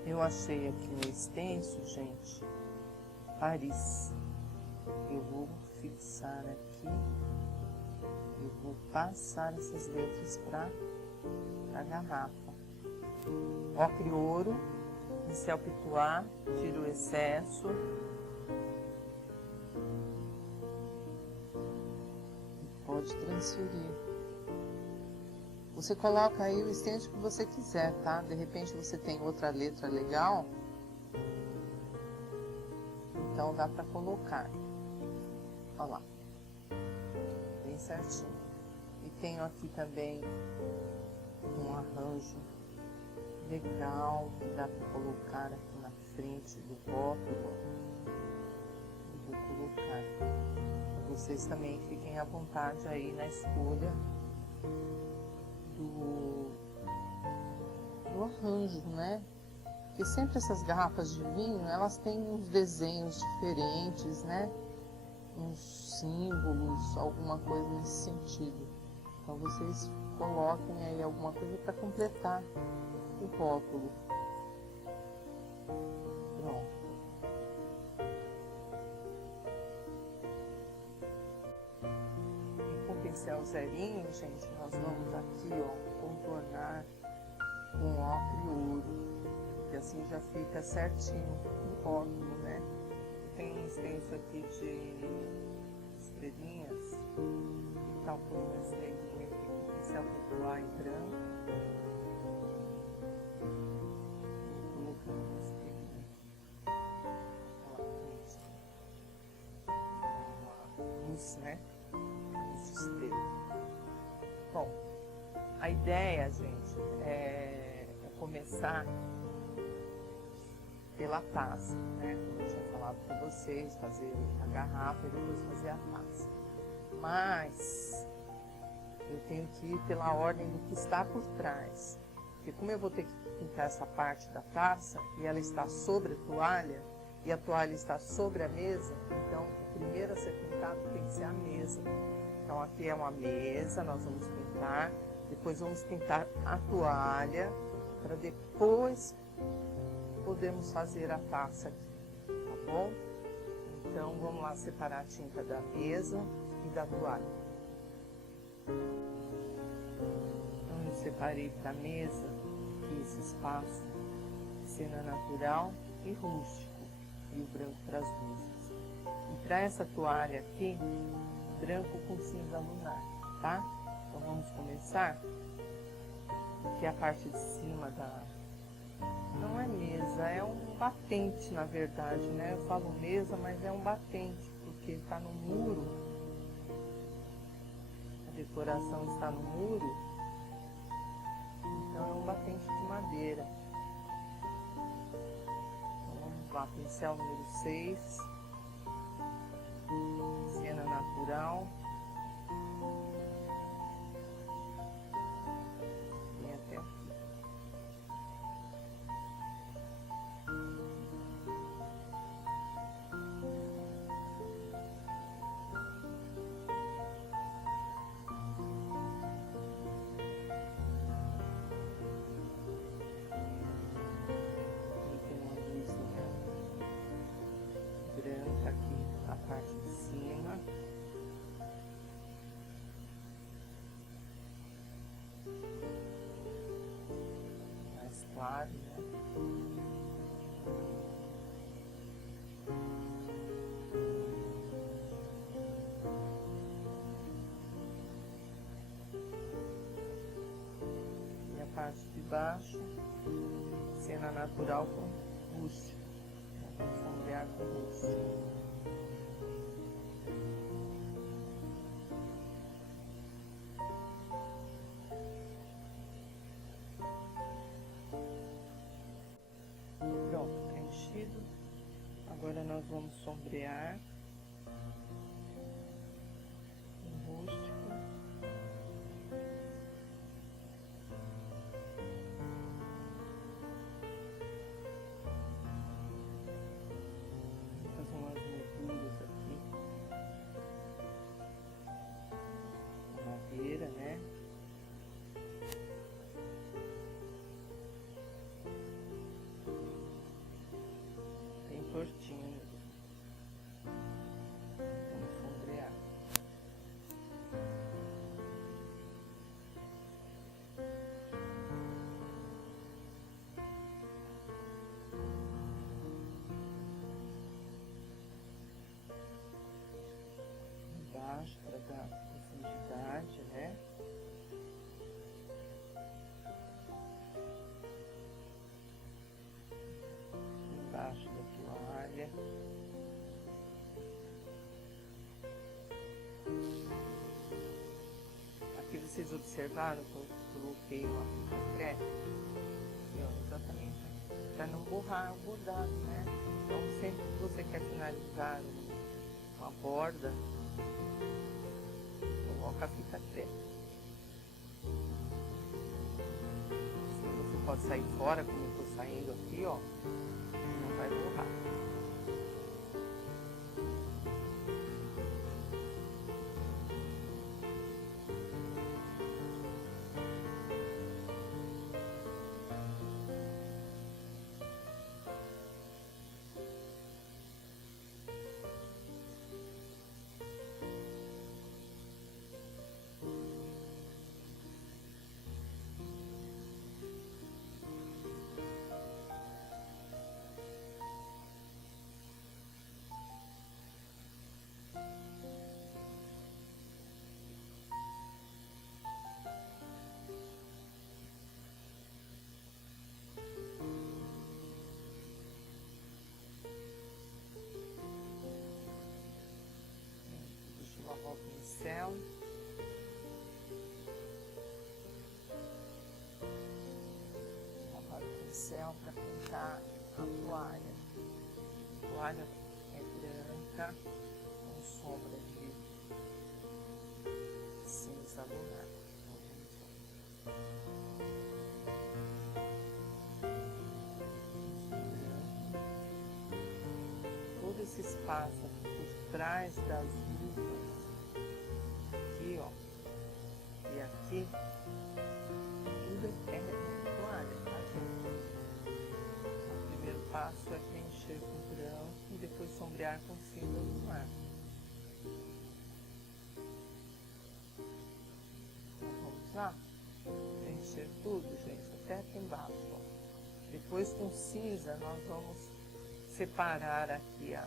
Eu achei aqui no extenso, gente, Paris. Eu vou fixar aqui, eu vou passar essas letras para a garrafa. Ocre e ouro, pincel pituá, tiro o excesso. Pode transferir. Você coloca aí o estende que você quiser, tá? De repente você tem outra letra legal, então dá para colocar. Olha lá, bem certinho. E tenho aqui também um arranjo legal que dá para colocar aqui na frente do rótulo. Eu vou colocar. Vocês também fiquem à vontade aí na escolha do arranjo, né? Porque sempre essas garrafas de vinho, elas têm uns desenhos diferentes, né? Uns símbolos, alguma coisa nesse sentido. Então vocês coloquem aí alguma coisa para completar o rótulo. Pronto. E com o pincel zerinho, gente, nós vamos aqui, ó, contornar com ocre e ouro, que assim já fica certinho o rótulo, né? Tem um extenso aqui de estrelinhas, e tá com uma estrelinha aqui com o pincel pituá em branco. Vou colocando uma estrelinha. Uma luz, né? Luz de estrela. Bom, a ideia, gente, é começar pela taça, né? Como eu tinha falado com vocês, fazer a garrafa e depois fazer a taça. Mas eu tenho que ir pela ordem do que está por trás. Porque como eu vou ter que pintar essa parte da taça e ela está sobre a toalha e a toalha está sobre a mesa, então o primeiro a ser pintado tem que ser a mesa. Então aqui é uma mesa, nós vamos pintar, depois vamos pintar a toalha para depois podemos fazer a taça aqui, tá bom? Então vamos lá separar a tinta da mesa e da toalha. Então eu separei para a mesa aqui esse espaço, cena natural e rústico, e o branco para as luzes. E para essa toalha aqui, branco com cinza lunar, tá? Então vamos começar. Aqui é a parte de cima da... Não é mesa, é um batente, na verdade, né? Eu falo mesa, mas é um batente, porque está no muro. A decoração está no muro. Então é um batente de madeira. Então vamos lá, pincel número 6. Cena natural. Vem até aqui. Branca aqui, a parte de cima. Mais claro, né? E a parte de baixo, cena natural com rústico. Vamos sombrear com rústico. Agora nós vamos sombrear o rústico. Vou fazer umas molduras aqui com madeira, né? Bem tortinho. Vamos sombrear. Embaixo para dar profundidade, né? Embaixo da toalha. Aqui vocês observaram que eu coloquei uma fita crepe? Exatamente, para não borrar o bordado, né? Então, sempre que você quer finalizar uma borda, coloca a fita crepe. Assim você pode sair fora, como eu tô saindo aqui, ó, não vai borrar. Deixa eu lavar o pincel. Lavar o pincel para pintar a toalha. A toalha é branca, com sombra de cinza lunar. Todo esse espaço por trás das luvas, aqui ó, e aqui, tudo é toalha, tá gente? O primeiro passo é preencher com branco e depois sombrear com cinza lunar. Então, vamos lá? Preencher tudo, gente, até aqui embaixo, ó. Depois com cinza nós vamos separar aqui a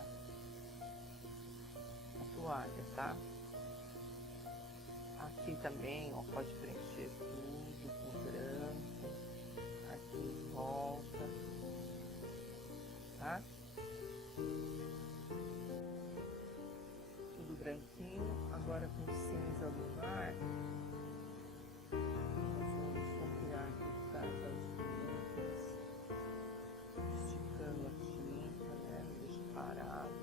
toalha, tá? Aqui também, ó, pode preencher tudo com branco, aqui em volta, tá? Tudo branquinho, agora com cinza lunar, nós vamos sombrear aqui por trás das luvas, esticando a tinta, né? Não deixa parado.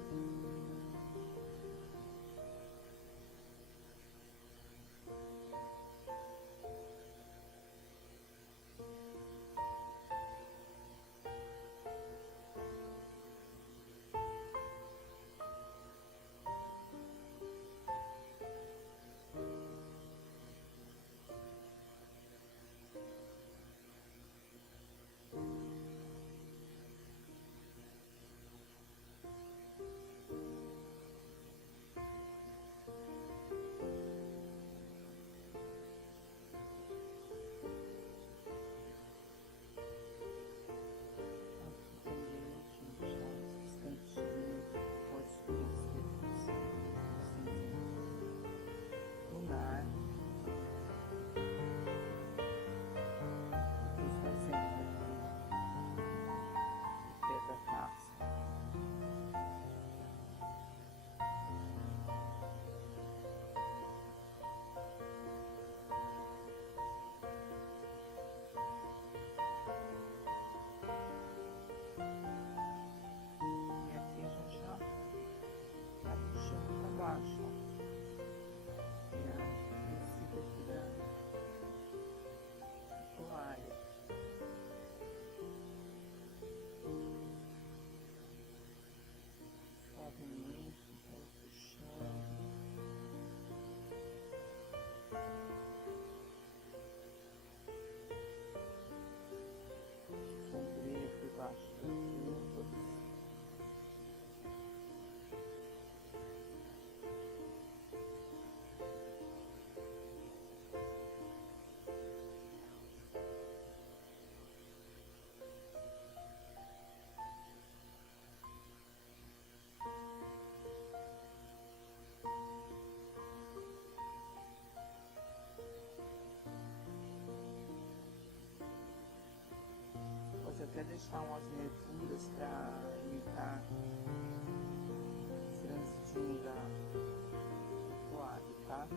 tá?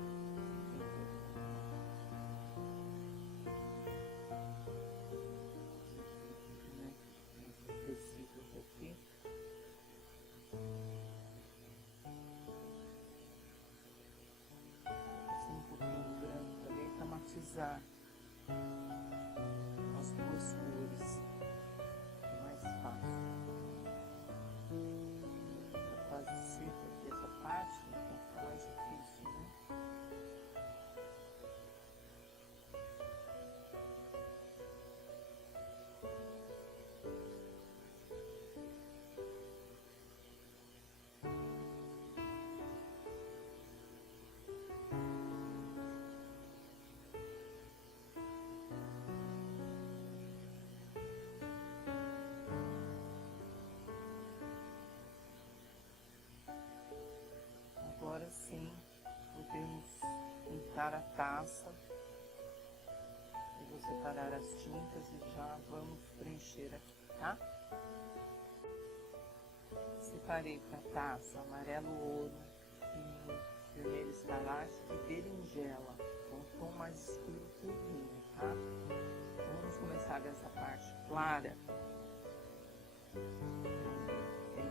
Esses tecidos aqui. Um pouquinho branco também para matizar as duas cores, mais fácil para fazer aqui essa parte, então fica mais difícil, né? Agora sim, podemos pintar a taça. Eu vou separar as tintas e já vamos preencher aqui, tá? Separei para a taça amarelo ouro, vermelho escarlate e berinjela, um tom mais escuro que o vinho, tá? Então, vamos começar dessa parte clara, tem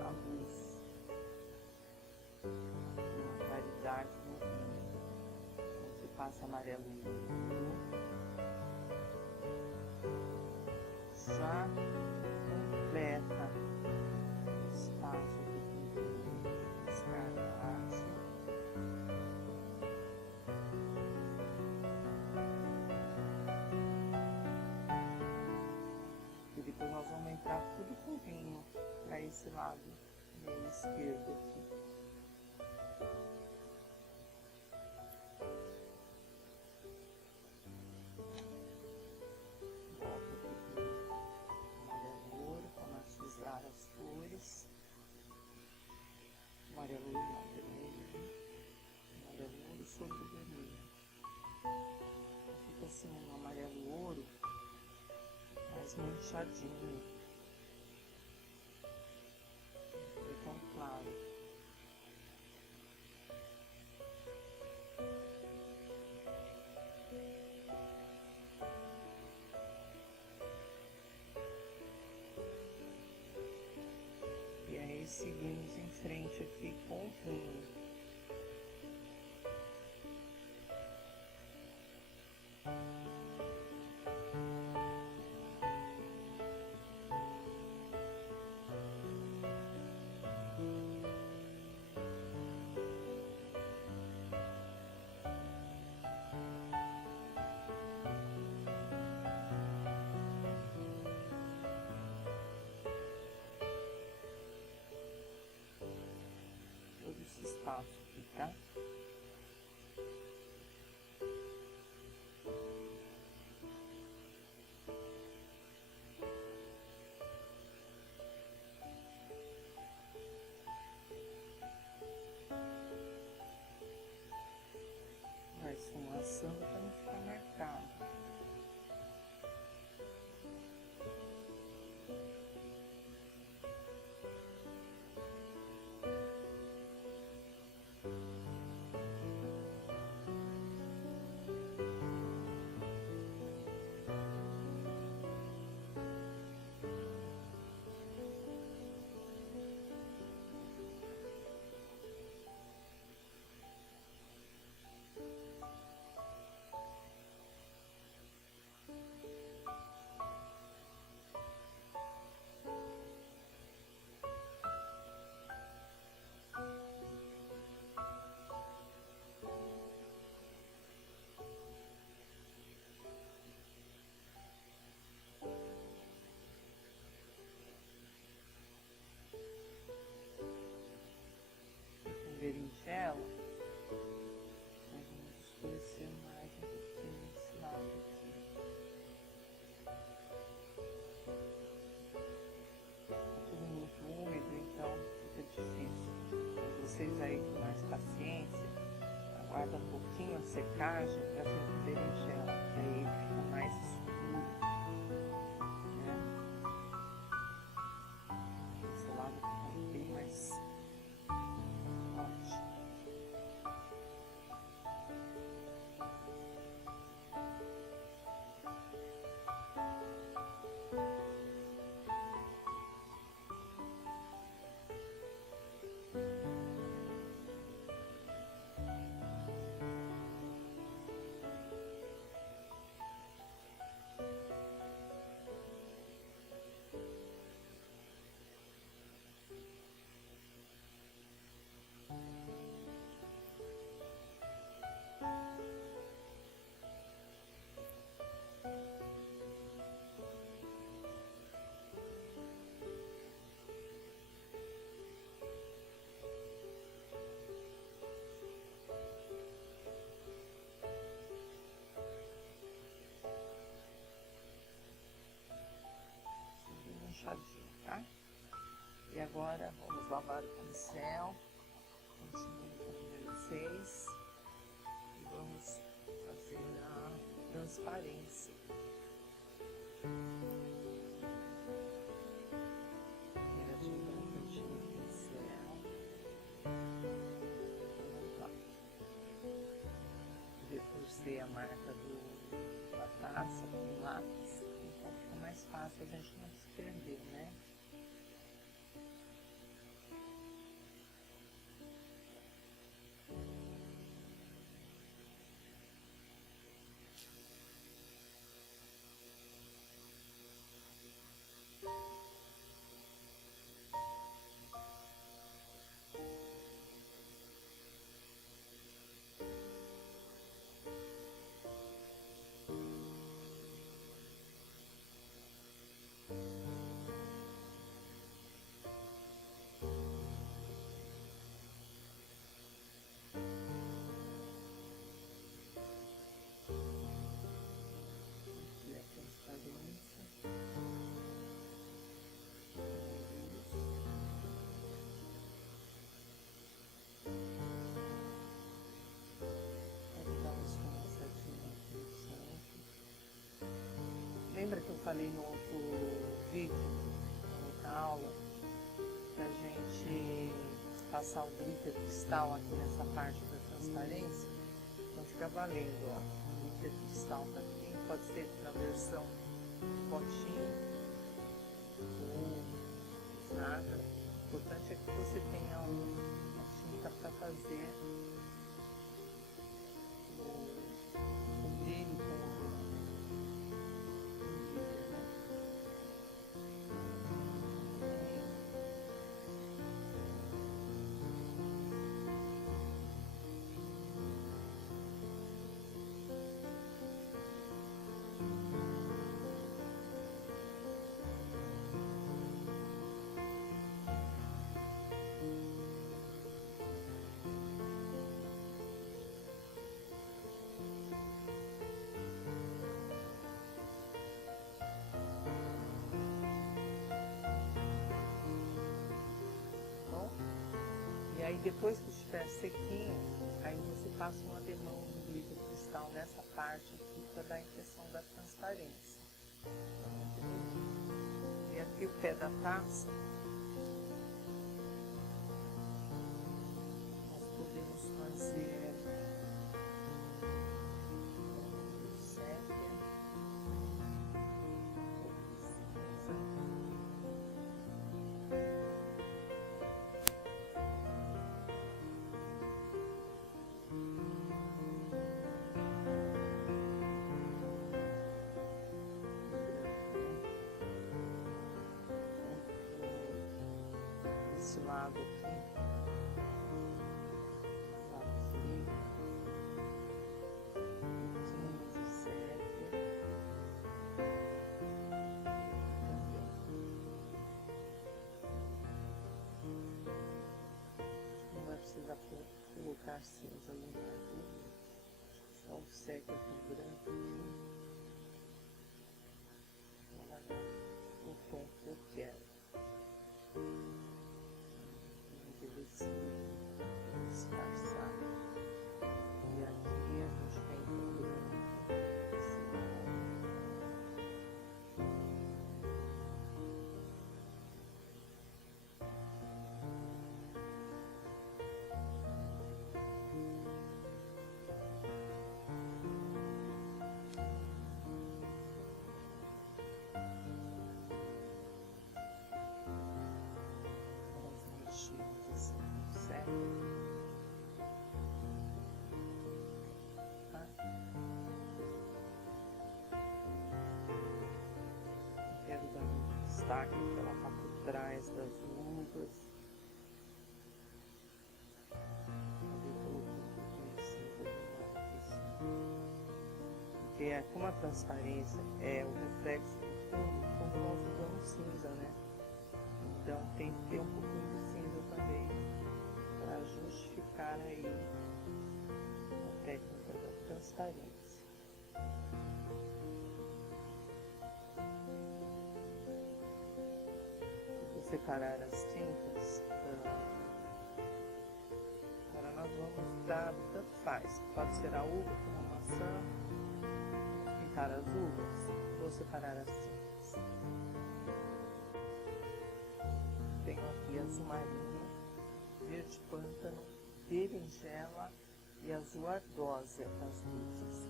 a luz, a claridade no vinho. Então, você passa amarelo ouro, já completa o espaço aqui com vermelho escarlate. E depois nós vamos entrar tudo com vinho para esse lado meio esquerdo aqui. Volto aqui com amarelo ouro para matizar as cores. Amarelo ouro e vermelho. Amarelo ouro sobre o vermelho. Fica assim um amarelo ouro mais manchadinho, não é tão claro. E aí seguimos em frente aqui com o vinho. Todo esse espaço aqui, tá? Vai esfumaçando para não ficar marcado. Berinjela, nós vamos escurecer mais um pouquinho esse lado aqui. Tá tudo muito úmido, então fica difícil. Então, vocês aí com mais paciência, aguarda um pouquinho a secagem para ver o berinjela, que aí ele fica mais escuro, né? Esse lado fica bem mais forte. lavar o pincel, continue com o número 6 e vamos fazer a transparência. Primeira tinta no cantinho do pincel. Reforcei a marca da taça com o lápis, então fica mais fácil a gente não se perder, né? Lembra que eu falei no outro vídeo, na outra aula, que a gente passar o glitter cristal aqui nessa parte da transparência? Então fica valendo, ó, o glitter cristal tá aqui, pode ser na versão potinho ou nada. O importante é que você tenha uma tinta para fazer o brilho com E aí depois que estiver sequinho, aí você passa um ademão no glitter cristal nessa parte aqui para dar a impressão da transparência. E aqui o pé da taça, nós podemos fazer sépia, esse lado aqui, lápis livre, pouquinho de sépia, também. Não vai precisar colocar cinza no lugar, só o sépia com branco aqui, vou largar o tom que eu quero. Disfarçar. E aqui a gente vem com branco, esse lado. Quero dar um destaque que ela está por trás das luvas. Porque como a transparência é o reflexo do fundo nós usamos cinza, né? Então tem que ter um pouquinho de cinza também para justificar aí a técnica da transparência. Vou separar as tintas dado, tanto faz. Pode ser a uva como a maçã. Vamos pintar as uvas. Vou separar as tintas. Tenho aqui azul marinho, verde pântano, berinjela e azul ardósia das luzes.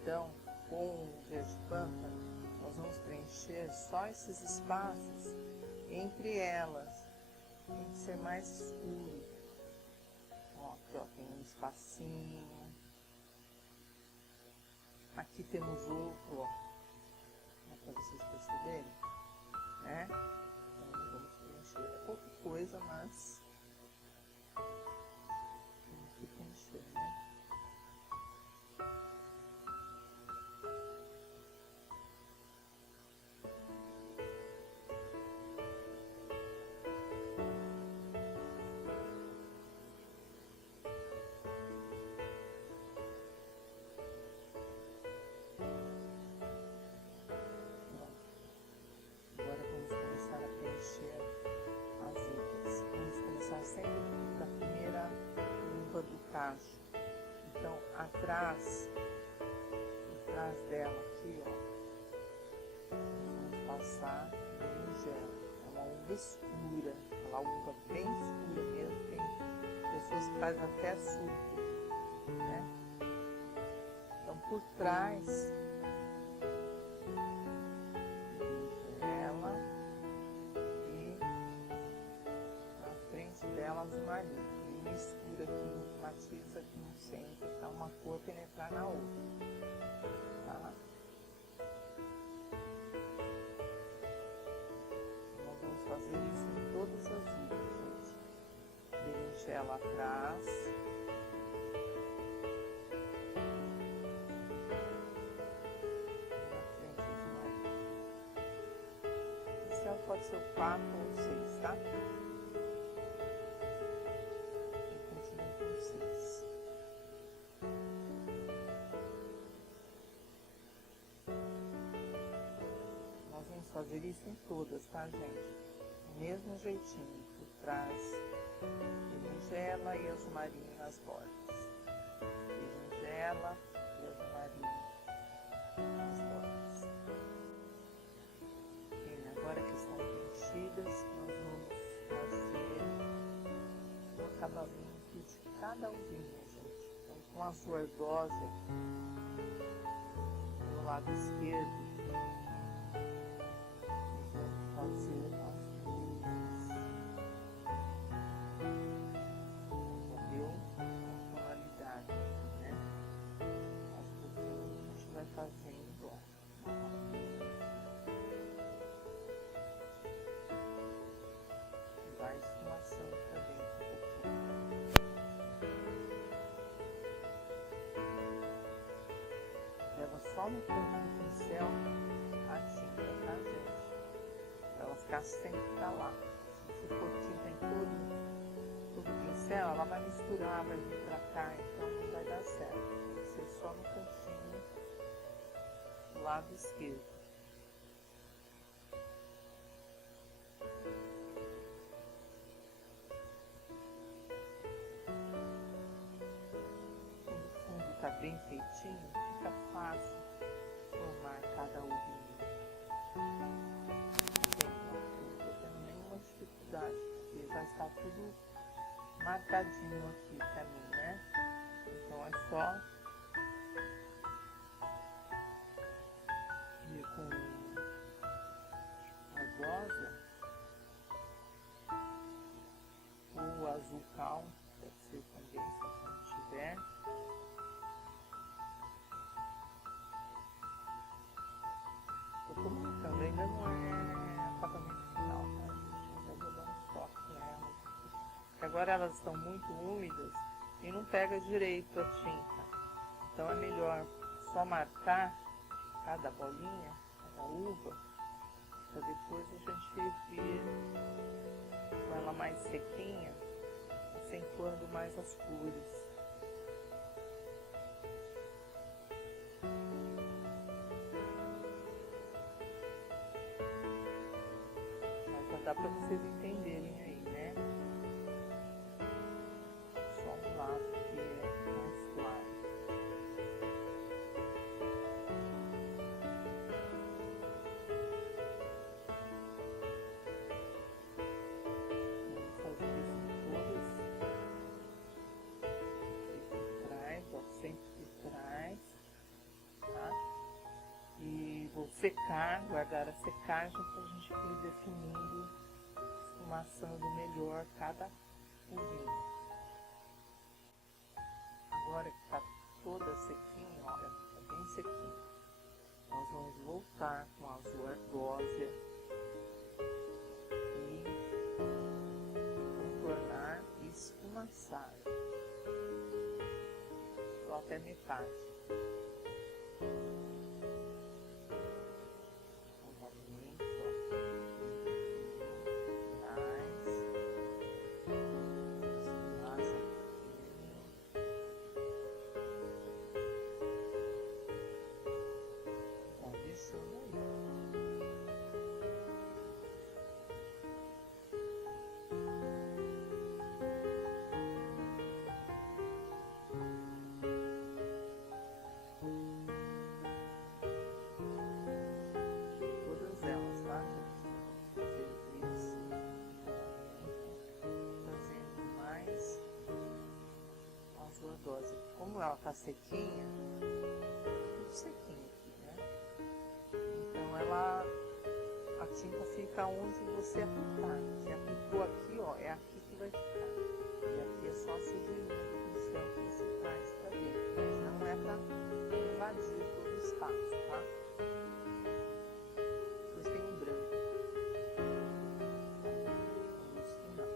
Então, com o verde pântano, nós vamos preencher só esses espaços entre elas. Tem que ser mais escuro. Ó, aqui ó, tem um espacinho. Aqui temos outro, ó. Para vocês perceberem, né? Então, vamos preencher. É pouca coisa, mas temos que preencher, né? Sempre da primeira uva do tacho. Então, atrás dela aqui, ó, nós vamos passar berinjela. É uma uva escura, uma uva bem escura mesmo. Tem pessoas que fazem até suco, né? Então, por trás dela azul marinho, e mistura aqui, matiza aqui no centro, para uma cor penetrar na outra, tá? Nós vamos fazer isso em todas as uvas, gente. Berinjela atrás, na frente azul marinho. Esse ela pode ser o 4 ou o 6, tá? Nós vamos fazer isso em todas, tá, gente? Do mesmo jeitinho, por trás, berinjela e azul marinho nas bordas. Berinjela e azul marinho nas bordas. Bem, agora que estão preenchidas, nós vamos fazer o acabamento de cada uvinha, gente. Então, com a azul ardósia no lado esquerdo, fazer as luzes, entendeu? Com tonalidade, né? As luzinhas a gente vai fazendo, ó. Vai esfumaçando pra dentro um pouquinho. Leva só no canto do pincel a tinta, tá, gente? Ela ficar sempre pra lá. Se for tinta em todo o pincel, ela vai misturar, vai vir pra cá, então não vai dar certo. Tem que ser só no cantinho do lado esquerdo. Quando o fundo tá bem feitinho, fica fácil formar cada uvinha. Porque já está tudo marcadinho aqui pra mim, né? Então é só ir com ardósia ou azul cal, pode ser também, se você não tiver. Tô comunicando, ainda não é acabamento final, tá, gente? Ainda vou dar uns toques nelas. Porque agora elas estão muito úmidas e não pega direito a tinta. Então é melhor só marcar cada bolinha, cada uva, para depois a gente vir com ela mais sequinha, acentuando mais as cores. Dá para vocês entenderem aí, né? Só um lado que é secar, guardar a secagem para a gente ir definindo, esfumaçando melhor cada pulinho. Agora que está toda sequinha, olha, está bem sequinha, nós vamos voltar com a azul argósia e contornar e esfumaçar, só até metade. Como ela tá sequinha, tudo sequinho aqui, né? Então a tinta fica onde você aplicar. Se aplicou aqui, ó, é aqui que vai ficar. E aqui é só a sujeirinha do pincel que você traz pra dentro. Mas não é pra invadir todo o espaço, tá? Depois tem um branco. Isso não.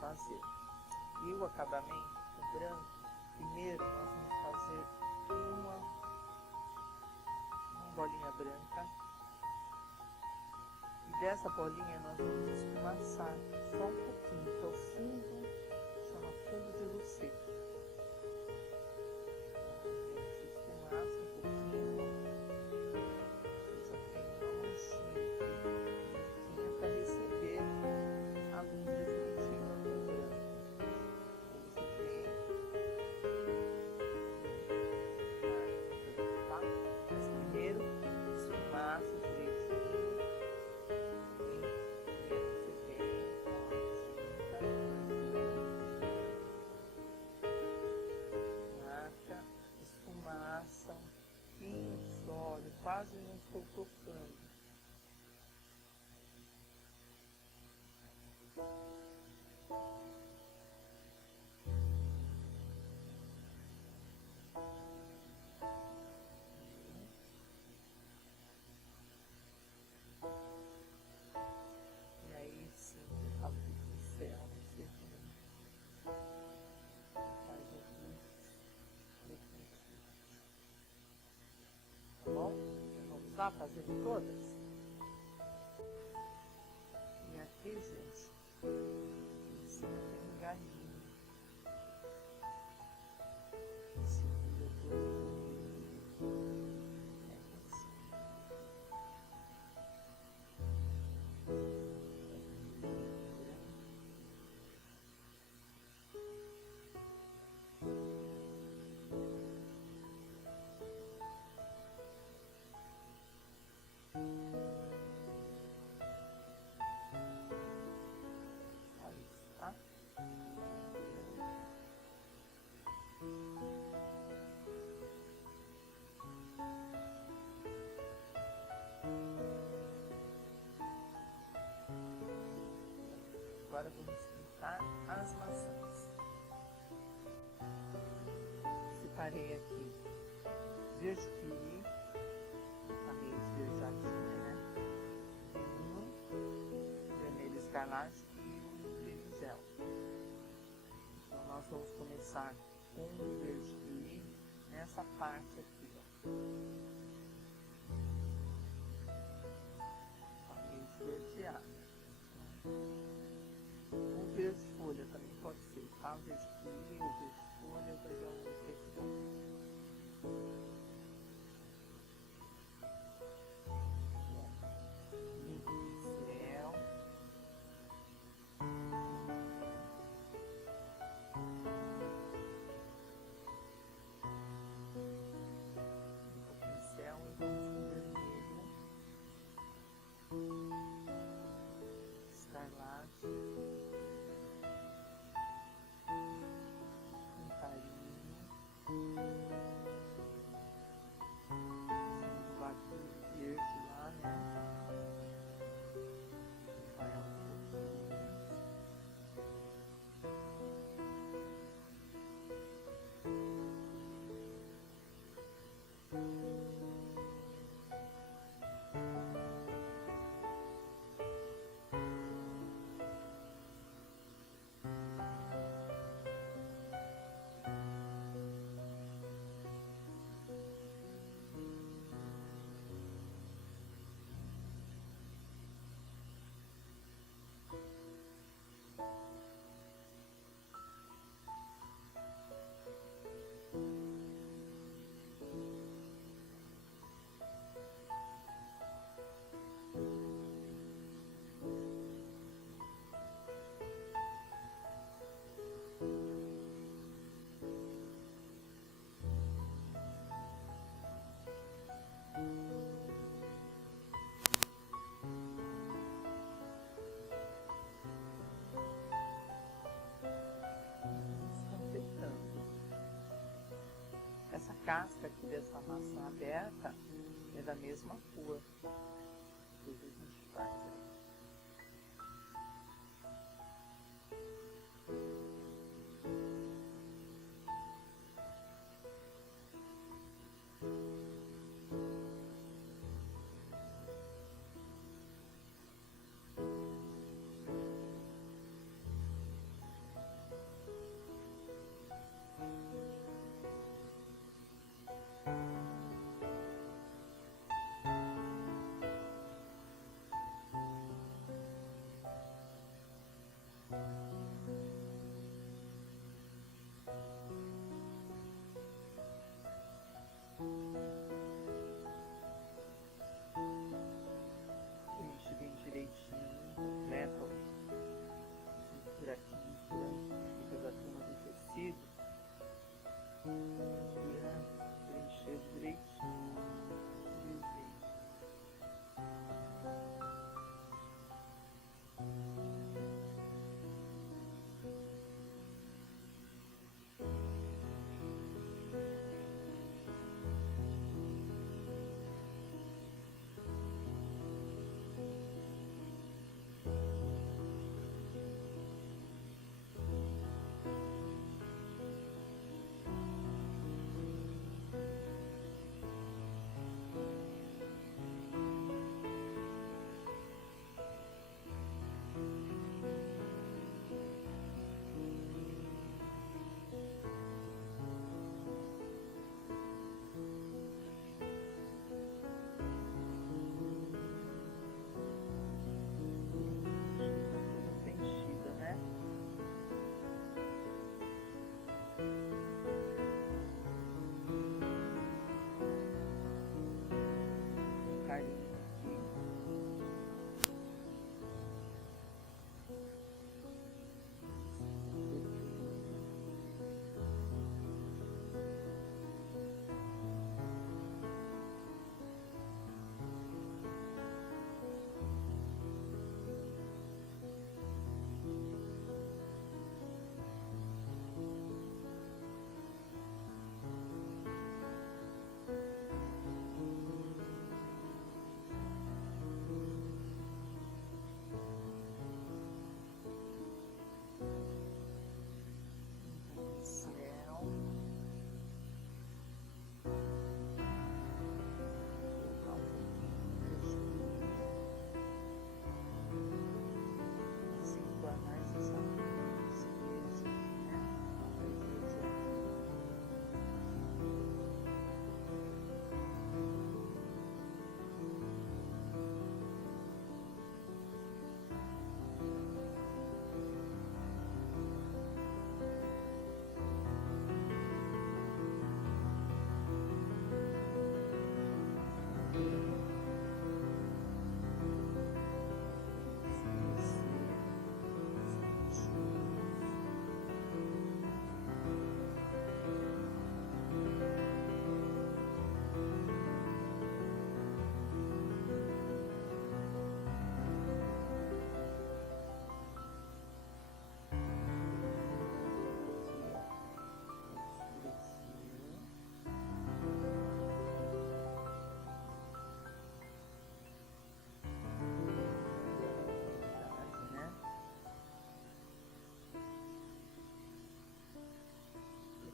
Fazer. E o acabamento, o branco, primeiro nós vamos fazer uma bolinha branca e dessa bolinha nós vamos esfumaçar só um pouquinho, que é o fundo, chama fundo de luz seca. A gente esfumaça um pouquinho, eu já tenho uma manchinha aqui, para receber a luz definitiva do branco. Tá? Mas primeiro esfumaça o trechinho, primeiro você vem com a tinta, marca, esfumaça, isso, olha, quase não estou tocando. mostrar fazendo todas? E aqui, gente, em cima tem um galinho. Segura todo. Tá? Agora vamos pintar as maçãs. Separei aqui verde kiwi, tá meio esverdeadinha, né? Vermelho escarlate e um berinjela. Então nós vamos começar com o verde kiwi nessa parte aqui, ó. Tá meio esverdeada. O verde folha também pode ser, tá? O verde kiwi, o verde folha, vai dar um efeito bom. Limpo o pincel. Limpo o pincel e vamos com vermelho escarlate. Verde lá, né? Vai aos pouquinhos. Essa casca aqui dessa maçã aberta é da mesma cor. Depois a gente faz aí.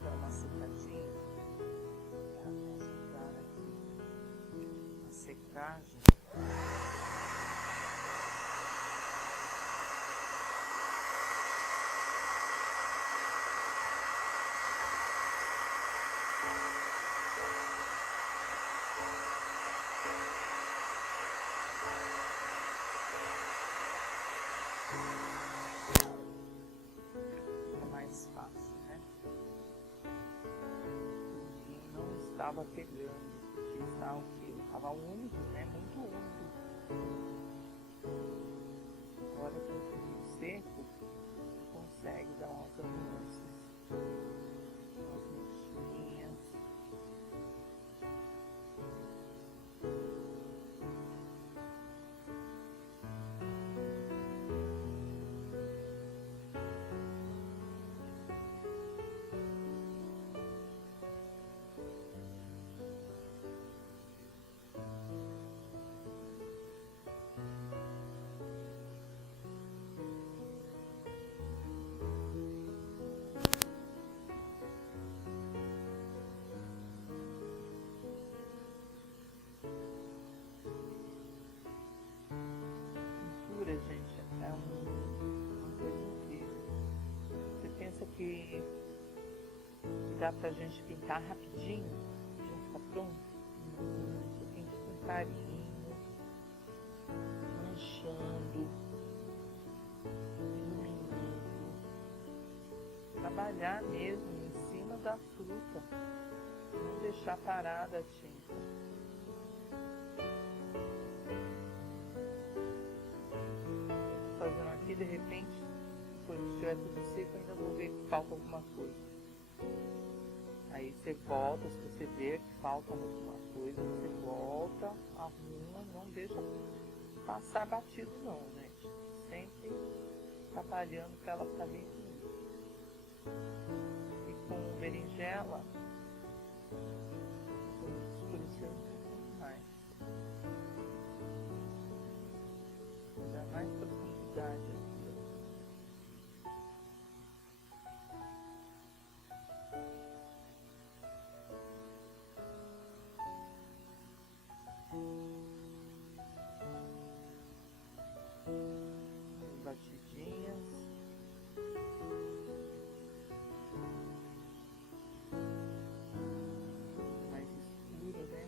dar uma secadinha, vamos ajudar aqui a secagem. Estava pegando, porque estava o quê? Estava úmido, né? Muito úmido. Agora que eu fico seco, consegue dar umas nuances, umas mexinhas. Gente, é uma coisa incrível. Você pensa que dá pra gente pintar rapidinho, já fica pronto? Você pinta com carinho, manchando, iluminando, trabalhar mesmo em cima da fruta, não deixar parada a tinta. Fazendo aqui, de repente, depois que estiver tudo seco, ainda vou ver que falta alguma coisa. Aí você volta, se você ver que falta alguma coisa, você volta, arruma, não deixa passar batido não, né? Sempre trabalhando para ela ficar bem bonita. E com berinjela, vamos escurecer um pouco mais. Dá mais profundidade. Batidinhas. Mais escuro, né?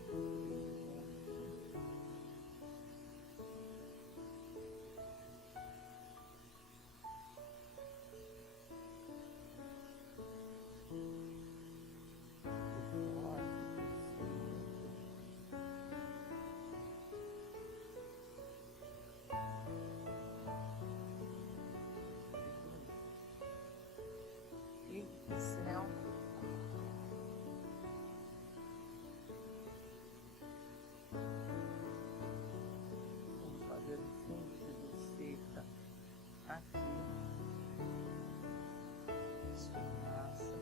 Céu. Vamos fazer um fundo de buceta aqui. Isso é massa.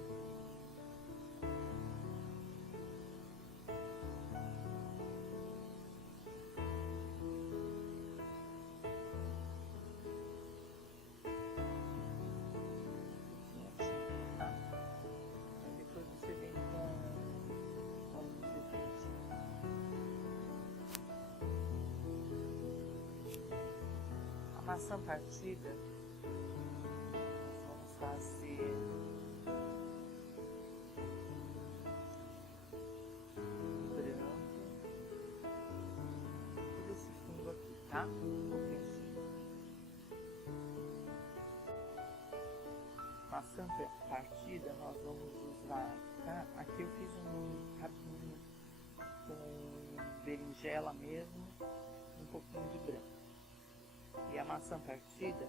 Maçã partida, nós vamos fazer branco, todo esse fundo aqui, tá? Vou preencher. Maçã partida, nós vamos usar, tá? Aqui eu fiz um rabinho com berinjela mesmo, um pouquinho de branco. E a maçã partida,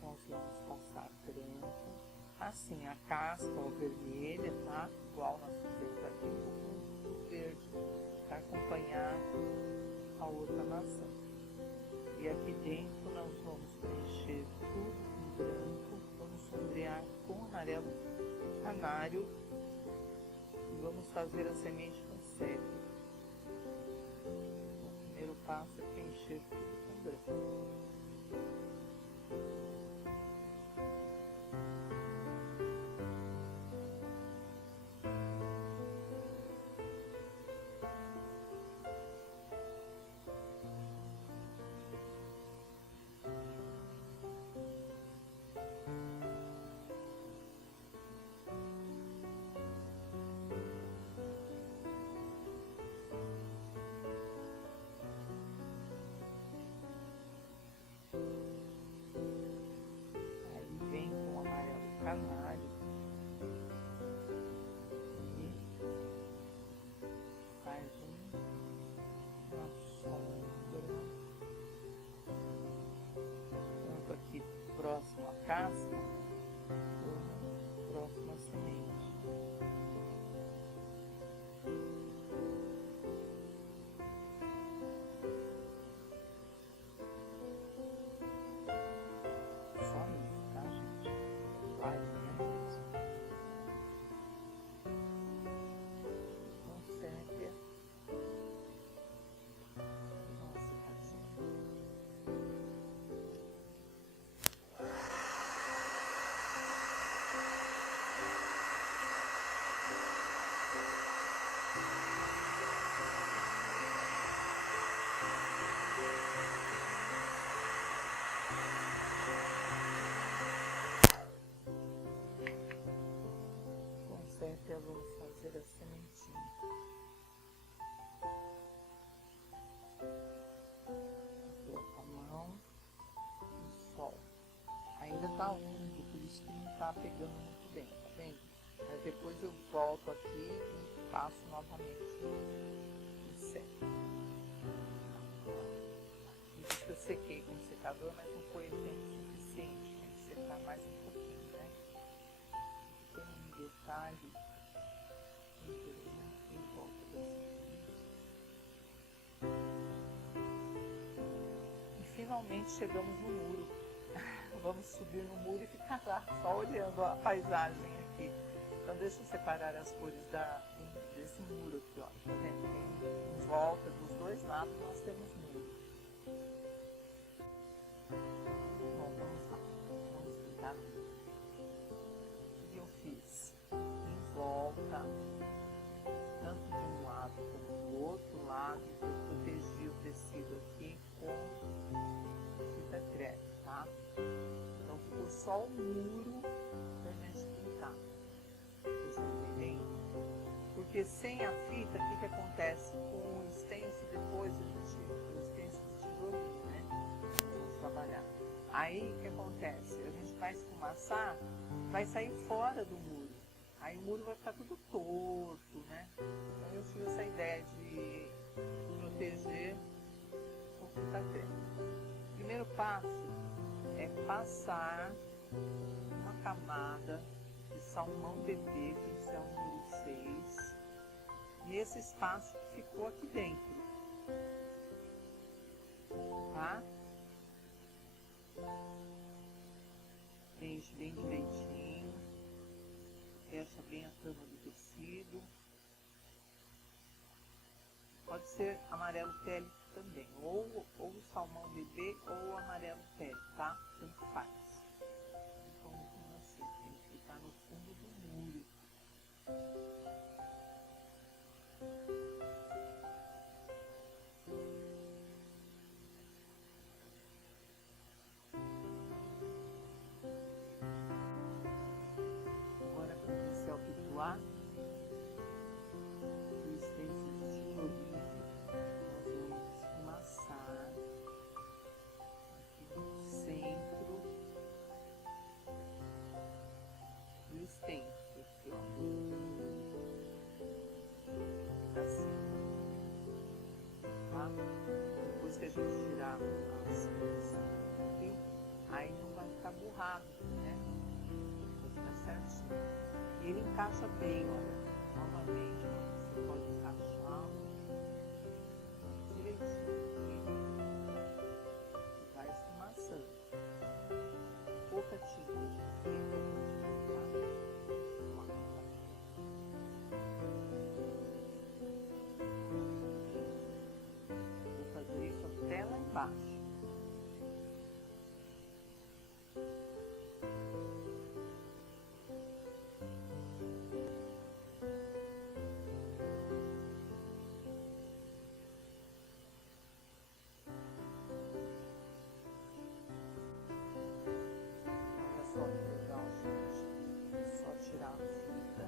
nós vamos passar branco, assim, a casca ou vermelha, tá? Igual nós fizemos aqui, um pouco verde, para acompanhar a outra maçã. E aqui dentro nós vamos preencher tudo com branco, vamos sombrear com amarelo canário e vamos fazer a semente com cedro. O primeiro passo é preencher tudo com branco. Faz uma sombra, tanto aqui próximo à casca, como próximo à semente. Só isso, tá, gente? Vai, né? Não serve. Nossa, tadinho. Com certeza eu vou fazer a sementinha. Coloca a mão no sol. Ainda tá úmido, por isso que não tá pegando muito bem, tá vendo? Aí depois eu volto aqui e passo novamente e seco. Isso que eu sequei com o secador, mas não foi tempo suficiente, tem que secar mais um pouquinho, né? Tem um detalhe em volta da semente. E finalmente chegamos no muro. Vamos subir no muro e ficar lá só olhando a paisagem aqui. Então deixa eu separar as cores desse muro aqui, ó. Tá vendo? Tem em volta dos dois lados nós temos muro. Bom, vamos lá. Vamos pintar o muro. O que eu fiz? Em volta, tanto de um lado como do outro lado, eu protegi o tecido aqui com fita crepe, tá? Então ficou só o muro pra gente pintar. Vocês estão entendendo? Porque sem a fita, o que acontece? Com o stencil depois, o stencil de tijolinho, né? Nós vamos trabalhar. Aí o que acontece? A gente vai esfumaçar, vai sair fora do muro. Aí o muro vai ficar tudo torto, né? Então eu tive essa ideia de proteger com fita crepe. Primeiro passo é passar uma camada de salmão bebê, que esse é o número 6, nesse espaço que ficou aqui dentro, tá? Preenche bem direitinho, fecha bem a trama do tecido. Pode ser amarelo pele também, ou o salmão bebê ou o amarelo pele, tá? Tanto faz. Então, assim, tem que ficar no fundo do muro. Agora, com o pincel pituar, o stencil de tijolinho, nós vamos esfumaçar aqui no centro do stencil, aqui, ó, assim, tá? Depois que a gente tirar as cores aqui, aí não vai ficar borrado, né? Vai ficar certinho. E ele encaixa bem, olha. Novamente, você pode encaixar direitinho aqui e vai esfumaçando. Pouca tinta de fita, tá? Vou fazer isso até lá embaixo. Olha só que legal, gente. É só tirar a fita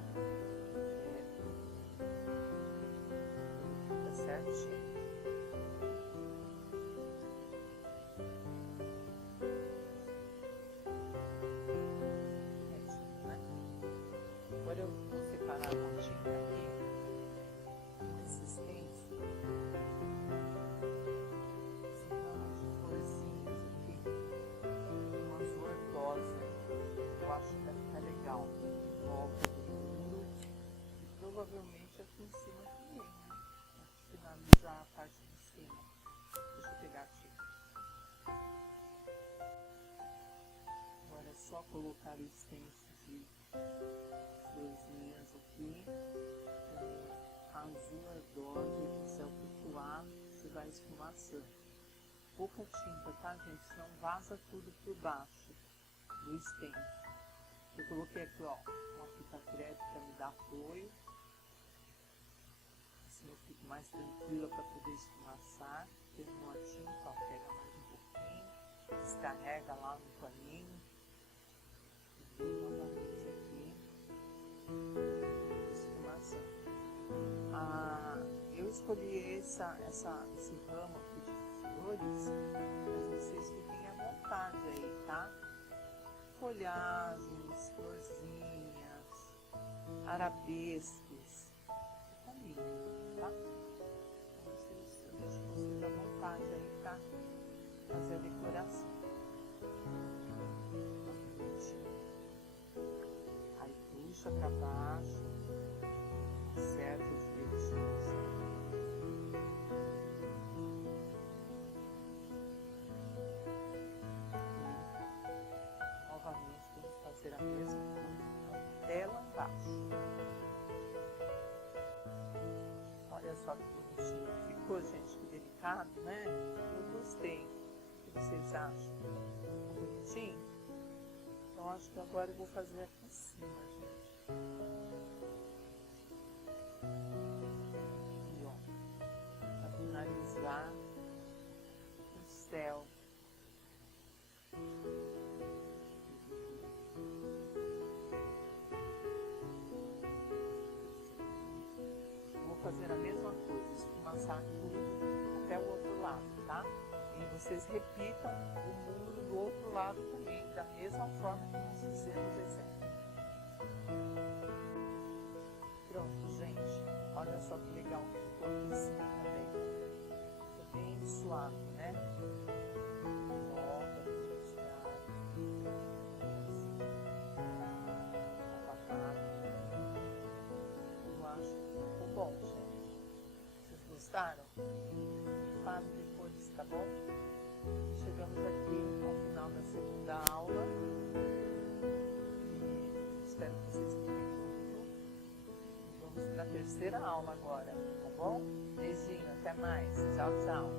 direto, fica certinho. Certinho, né? vou separar a tinta aqui, esse stencil, esse ramo de florzinhas aqui, um azul verdosa, eu acho que vai ficar legal, em volta do muro, e provavelmente aqui em cima também, né? Pra finalizar a parte de cima. Deixa eu pegar a tinta. Agora é só colocar o stencil de florzinhas aqui, azul verdosa e pincel popular, você vai esfumaçando. Pouca tinta, tá, gente? Senão vaza tudo por baixo do stencil. Eu coloquei aqui, ó, uma fita crepe para me dar apoio. Assim eu fico mais tranquila para poder esfumaçar. Terminou a tinta, ó, pega mais um pouquinho, descarrega lá no paninho. E novamente aqui, esfumaçando. Eu escolhi esse ramo aqui de flores, mas vocês fiquem à vontade aí, tá? Folhagens, florzinhas, arabescos, fica lindo, tá? Então, eu deixo vocês à vontade aí pra fazer a decoração. Aí puxa pra baixo, acerta direitinho. Novamente vamos fazer a mesma coisa até lá embaixo. Olha só que bonitinho que ficou, gente, que delicado, né? Eu gostei. O que vocês acham? Ficou bonitinho? Então acho que agora eu vou fazer aqui em cima, gente. E ó, para finalizar o céu. Vou fazer a mesma coisa, esfumaçar tudo até o outro lado, tá? E vocês repitam o muro do outro lado também, da mesma forma que nós fizemos esse aqui. Pronto, gente. Olha só que legal que ficou aqui em cima também. Ficou bem suave, né? Volta para mostrar. Eu acho que ficou bom, gente. Vocês gostaram? Me falem depois, tá bom? Chegamos aqui ao final da segunda aula. E espero que vocês tenham gostado. Vamos para a terceira aula agora, tá bom? Beijinho, até mais. Tchau, tchau.